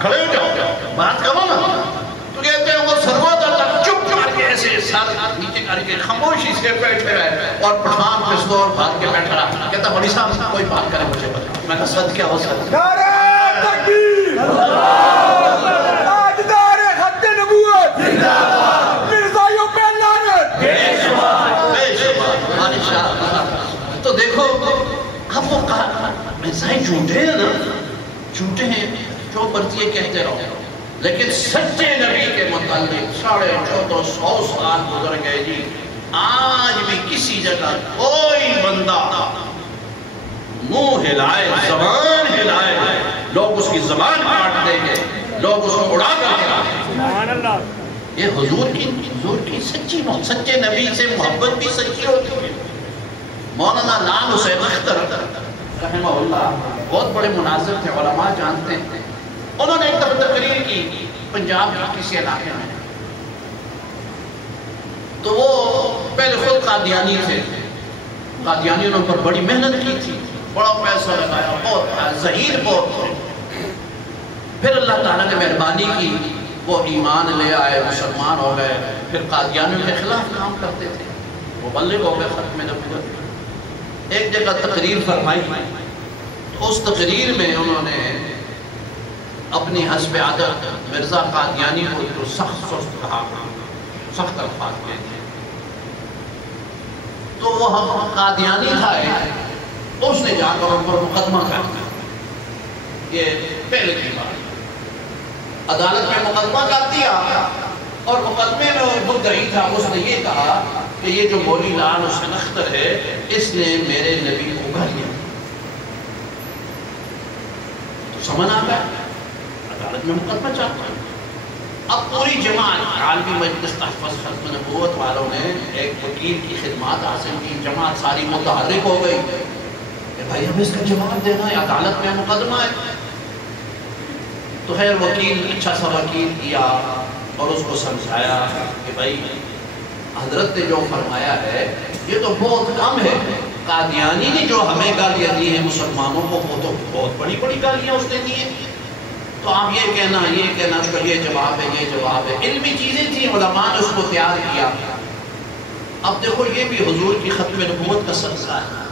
کھڑے ہو جاؤ بات کرو نا. تو کہتے ہیں وہ سروت اللہ چپ کر کے ایسے سر نیچے کر کے خاموشی سے بیٹھے رہے اور پٹھان پستول بھاگ کے بیٹھا رہا. کہتا بڑی صاحب کوئی بات کرے مجھے بتا. میں کہا صد کیا ہو سکتا. تاجدار خط نبوت مرزائیوں پہ لعنت۔ بے شمار۔ تو دیکھو اب وہ مرزائی جھوٹے ہیں نا، جھوٹے ہیں، جو مرضی ہے کہتے رہو، لیکن سچے نبی کے متعلق 1450 سال گزر گئے جی، آج بھی کسی جگہ کوئی بندہ منہ ہلائے، زبان ہلائے، لوگ اس کی زبان کاٹ دیں گے، لوگ اس کو اڑا کر دیں۔ یہ حضور کی سچی محبت، سچے نبی سے محبت بھی سچی ہوتی ہے۔ مولانا لال حسین اختر رحمہ اللہ بہت بڑے مناظر تھے، علماء جانتے ہیں، انہوں نے ایک دفعہ تقریر کی پنجاب کے کسی علاقے میں، تو وہ پہلے خود قادیانی تھے، قادیانیوں نے ان پر بڑی محنت کی تھی، بڑا پیسہ لگایا، بہت ظہیر بہت تھے، پھر اللہ تعالیٰ نے مہربانی کی، وہ ایمان لے آئے، مسلمان ہو گئے، پھر قادیانیوں کے خلاف کام کرتے تھے، مبلغ ہو گئے ختم نبوت۔ ایک جگہ تقریر فرمائی، تو اس تقریر میں انہوں نے اپنی حسب عادت مرزا قادیانی کو جو سخت سست کہا، سخت الفاظ کہے تھے، تو وہ قادیانی تھا، اس نے جا کر ان پر مقدمہ کر دیا۔ یہ پہلے کی بات، عدالت میں مقدمہ کر دیا، اور مقدمے میں وہ مدعی تھا، اس نے یہ کہا کہ یہ جو مولوی لال حسین اختر ہے، اس نے میرے نبی کو گالیاں دی۔ تو سمجھ آ گیا، عدالت میں مقدمہ چلتا ہے۔ اب پوری جماعت، عالمی مجلس تحفظ ختم نبوت والوں نے ایک وکیل کی خدمات حاصل کی، جماعت ساری متحرک ہو گئی کہ بھائی ہمیں اس کا جواب دینا ہے، عدالت میں مقدمہ ہے۔ تو خیر وکیل اچھا سا وکیل کیا اور اس کو سمجھایا کہ بھائی حضرت نے جو فرمایا ہے یہ تو بہت کم ہے، قادیانی نے جو ہمیں گالیاں دی ہیں مسلمانوں کو، وہ تو بہت بڑی بڑی گالیاں اس نے دی ہیں، تو آپ یہ کہنا اس کا یہ جواب ہے، یہ جواب ہے۔ علمی چیزیں تھیں، علماء نے اس کو تیار کیا۔ اب دیکھو یہ بھی حضور کی ختم نبوت کا سلسلہ ہے۔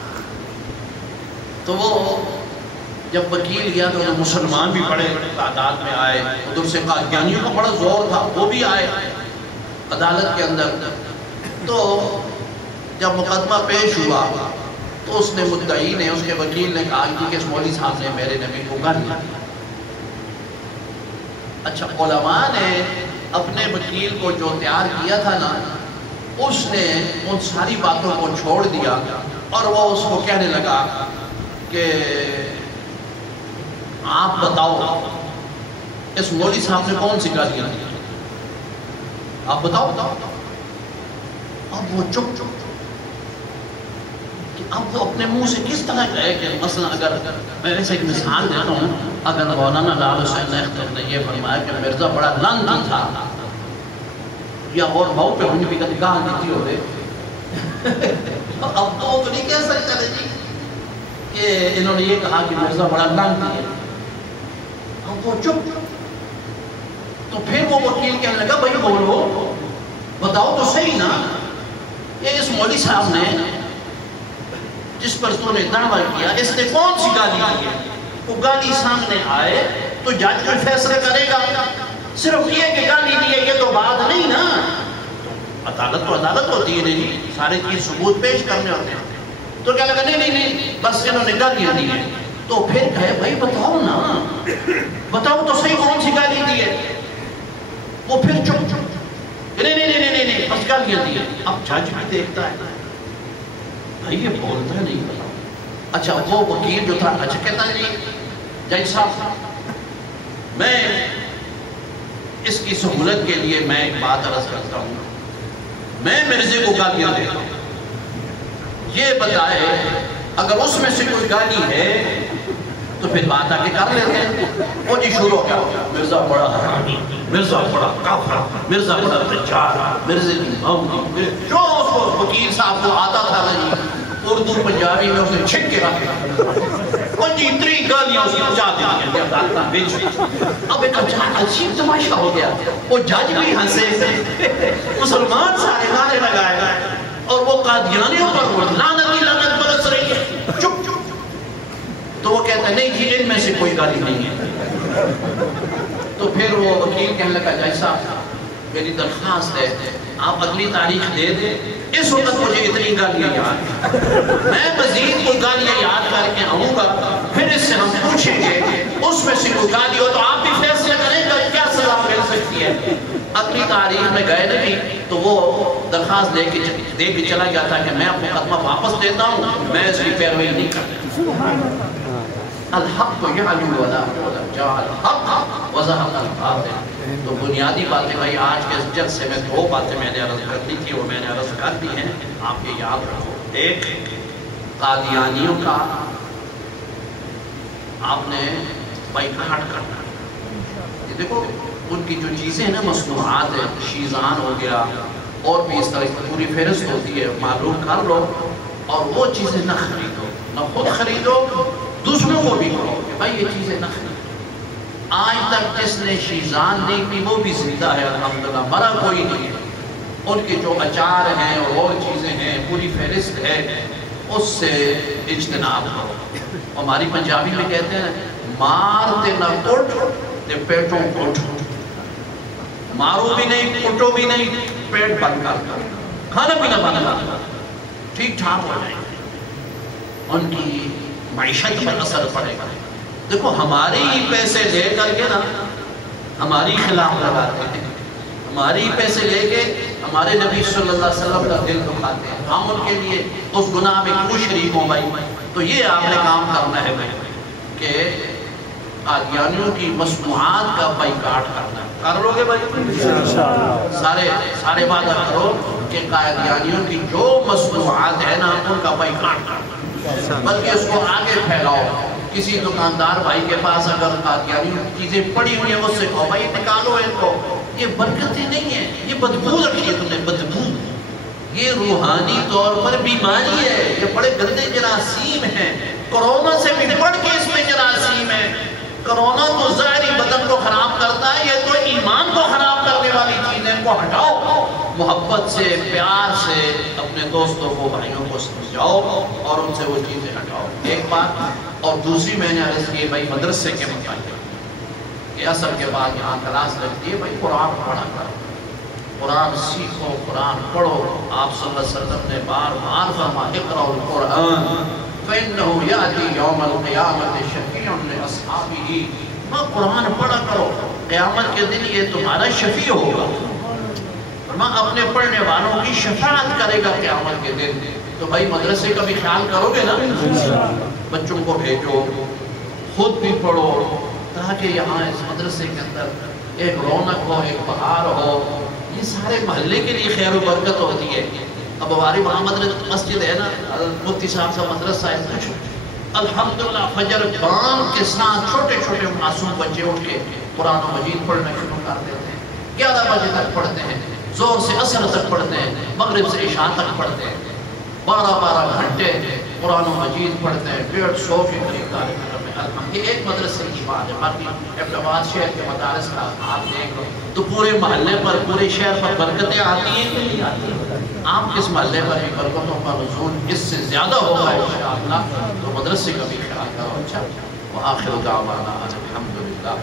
تو وہ جب وکیل گیا تو مسلمان بھی بڑے تعداد میں آئے، ادھر سے قادیانیوں کا بڑا زور تھا، وہ بھی آئے عدالت کے اندر۔ تو جب مقدمہ پیش ہوا تو اس نے مدعی نے، اس کے وکیل نے کہا کہ اس مولوی صاحب نے میرے نبی کو گالیاں دی۔ اچھا، علماء نے اپنے وکیل کو جو تیار کیا تھا نا، اس نے ان ساری باتوں کو چھوڑ دیا اور وہ اس کو کہنے لگا کہ آپ بتاؤ اس مولوی صاحب نے کون سی گالیاں دی، آپ بتاؤ۔ اب وہ چپ کہ اب وہ اپنے منہ سے کس طرح کہے کہ مثلا اگر میں ایسے ایک مثال دیتا ہوں، اگر مولانا لال حسین اختر نے یہ فرمایا کہ مرزا بڑا لنگی تھا، یا اور بہو پہ ہم نے بھی گاہ دیتی ہو رہے، اب تو نہیں کہہ سکتا جی کہ انہوں نے یہ کہا کہ مرزا بڑا لنگی ہے۔ اب وہ چپ، تو پھر وہ وکیل کہنے لگا بھائی بولو، بتاؤ تو صحیح نا، یہ اس مولوی صاحب نے جس پر تو نے دعویٰ کیا، اس نے کون سی گالی کی ہے؟ وہ گالی سامنے آئے تو جج کوئی فیصلہ کرے گا، صرف یہ کہ گالی دی ہے یہ تو بات نہیں نا، عدالت تو عدالت ہوتی ہے، نہیں سارے چیز ثبوت پیش کرنے ہوتے ہیں۔ تو کیا لگا نہیں بس انہوں نے گالیاں دی ہیں۔ تو پھر کہے بھائی بتاؤ نا، بتاؤ تو صحیح کون سی گالی دی ہے؟ وہ پھر چپ نہیں بس گالیاں دی ہیں۔ اب جج بھی دیکھتا ہے بھائی یہ بولتا نہیں بتاؤ۔ اچھا وہ وکیل جو تھا اچھا کہتا ہے جی جج صاحب میں اس کی سہولت کے لیے میں ایک بات عرض کرتا ہوں، میں مرزے کو گالیاں دیتا ہوں، یہ بتائے اگر اس میں سے کوئی گالی ہے تو پھر بات آگے کر لیتے ہیں۔ وہ جی شروع ہو گیا، مرزا بڑا حرامی، مرزا بڑا کافر، مرزا بڑا دجال، مرزا جو اس کو وکیل صاحب کو آتا تھا نا جی اردو پنجابی میں اسے چھک کے رکھا، اور جی اتنی گالیاں اس کی پچا دی۔ اب ایک عجیب تماشا ہو گیا، وہ جج بھی ہنسے، مسلمان سارے نعرے لگائے، اور وہ قادیانیوں پر لعنت ہی لعنت برس رہی ہے، چپ۔ تو وہ کہتا ہے نہیں جی ان میں سے کوئی گالی نہیں ہے۔ تو پھر وہ وکیل کہنے لگا جیسا میری درخواست ہے آپ اگلی تاریخ دے دیں، اس وقت مجھے اتنی گالیاں یاد میں مزید کوئی گالیاں یاد کر کے آؤں گا، پھر اس سے ہم پوچھیں گے اس میں سے کوئی گالی ہو تو آپ بھی فیصلہ کریں گا کیا سزا مل سکتی ہے۔ اگلی تاریخ میں گئے نہیں تو وہ درخواست دے کے چلا گیا تھا کہ میں اپنا مقدمہ واپس دیتا ہوں، میں اس کی پیروی نہیں کرتا۔ الحق یعلو ولا جاء الحق وزهق الباطل۔ تو بنیادی باتیں بھائی آج کے جلسے میں دو باتیں میں نے عرض کر دی تھی اور میں نے عرض کر دی ہیں، آپ یہ یاد رکھو۔ ایک، قادیانیوں کا آپ نے بائیکاٹ کرنا۔ یہ دیکھو ان کی جو چیزیں ہیں نا مصنوعات ہیں، شیزان ہو گیا اور بھی اس طرح کی پوری فہرست ہوتی ہے، معلوم کر لو اور وہ چیزیں نہ خریدو، نہ خود خریدو دوسروں کو بھی کہو کہ بھائی یہ چیزیں نہ خریدو۔ آج تک جس نے شیزان نہیں کی وہ بھی زندہ ہے الحمدللہ، مرا کوئی نہیں ہے۔ ان کے جو اچار ہیں اور چیزیں ہیں پوری فہرست ہے، اس سے اجتناب کرو۔ ہماری پنجابی میں کہتے ہیں مار تے نہ کٹ تے پیٹوں کٹ، مارو بھی نہیں کٹو بھی نہیں، پیٹ بند کر دو، کھانا پینا بند کر دو، ٹھیک ٹھاک ہو جائے، ان کی معیشت پر اثر پڑے گا۔ دیکھو ہماری ہی پیسے لے کر کے نا ہماری خلاف لگاتے ہیں، ہماری ہی پیسے لے کے ہمارے نبی صلی اللہ علیہ وسلم کا دل دکھاتے ہیں، ہم ان کے لیے اس گناہ میں کیوں شریک ہوں بھائی؟ تو یہ آپ نے کام کرنا ہے بھائی کہ قادیانیوں کی مصنوعات کا بائیکاٹ کرنا ہے۔ کر لو گے بھائی؟ سارے وعدہ کرو کہ قادیانیوں کی جو مصنوعات ہے نا ان کا بائیکاٹ کرنا، بلکہ اس کو آگے پھیلاؤ۔ کسی دکاندار بھائی کے پاس اگر قادیانیوں کی چیزیں پڑی ہوئی ہیں اس سے کہو بھائی نکالو ان کو، یہ برکتیں نہیں ہیں، یہ بدبو رکھی ہے تم نے، بدبو، یہ روحانی طور پر بیماری ہے، یہ بڑے گندے جراثیم ہیں، کرونا سے بھی بڑھ کے اس میں جراثیم ہے۔ کرونا تو ظاہری بدن کو خراب کرتا ہے، یہ تو ایمان کو خراب کرنے والی چیزیں، ان کو ہٹاؤ، محبت سے پیار سے اپنے دوستوں کو بھائیوں کو سمجھاؤ اور ان سے وہ چیزیں ہٹاؤ۔ ایک بات اور دوسری میں نے عرض کی بھائی مدرسے کے متعلق کہ اثر کے بعد یہاں کلاس لگتی ہے بھائی قرآن پڑھا کرو، قرآن سیکھو، قرآن پڑھو۔ آپ صلی اللہ علیہ وسلم نے بار بار فرمایا اقرأوا القرآن فإنه يأتي يوم القيامة شفيع لأصحابه۔ ماں قرآن پڑھا کرو، قیامت کے دن یہ تمہارا شفیع ہوگا، ماں اپنے پڑھنے والوں کی شفاعت کرے گا قیامت کے دن۔ تو بھائی مدرسے کا بھی خیال کرو گے نا، بچوں کو بھیجو، خود بھی پڑھو، تاکہ یہاں اس مدرسے کے اندر ایک رونق ہو، ایک بہار ہو، یہ سارے محلے کے لیے خیر و برکت ہوتی ہے۔ اب ہماری وہاں مسجد ہے نا، مفتی صاحب کا مدرسہ ہے، کچھ الحمدللہ فجر بانگ کے ساتھ چھوٹے چھوٹے معصوم بچے اٹھ کے قرآن و مجید پڑھنا شروع کر دیتے ہیں، 11 بجے تک پڑھتے ہیں، زور سے عصر تک پڑھتے ہیں، مغرب سے عشاء تک پڑھتے ہیں، 12 گھنٹے قرآن و مجید پڑھتے ہیں، 150 کے قریب طالب علم ہے۔ یہ ایک مدرسے کی بات ہے، باقی ابن عباس شہر کے مدارس کا آپ دیکھ لو تو پورے محلے پر، پورے شہر پر برکتیں آتی ہیں کہ نہیں آتی ہیں؟ آپ کس محلے پر بھی برکتوں کا نزول اس سے زیادہ ہوگا انشاءاللہ، تو مدرسے کا بھی خیال کرو۔ اچھا، وآخر دعوانا الحمدللہ۔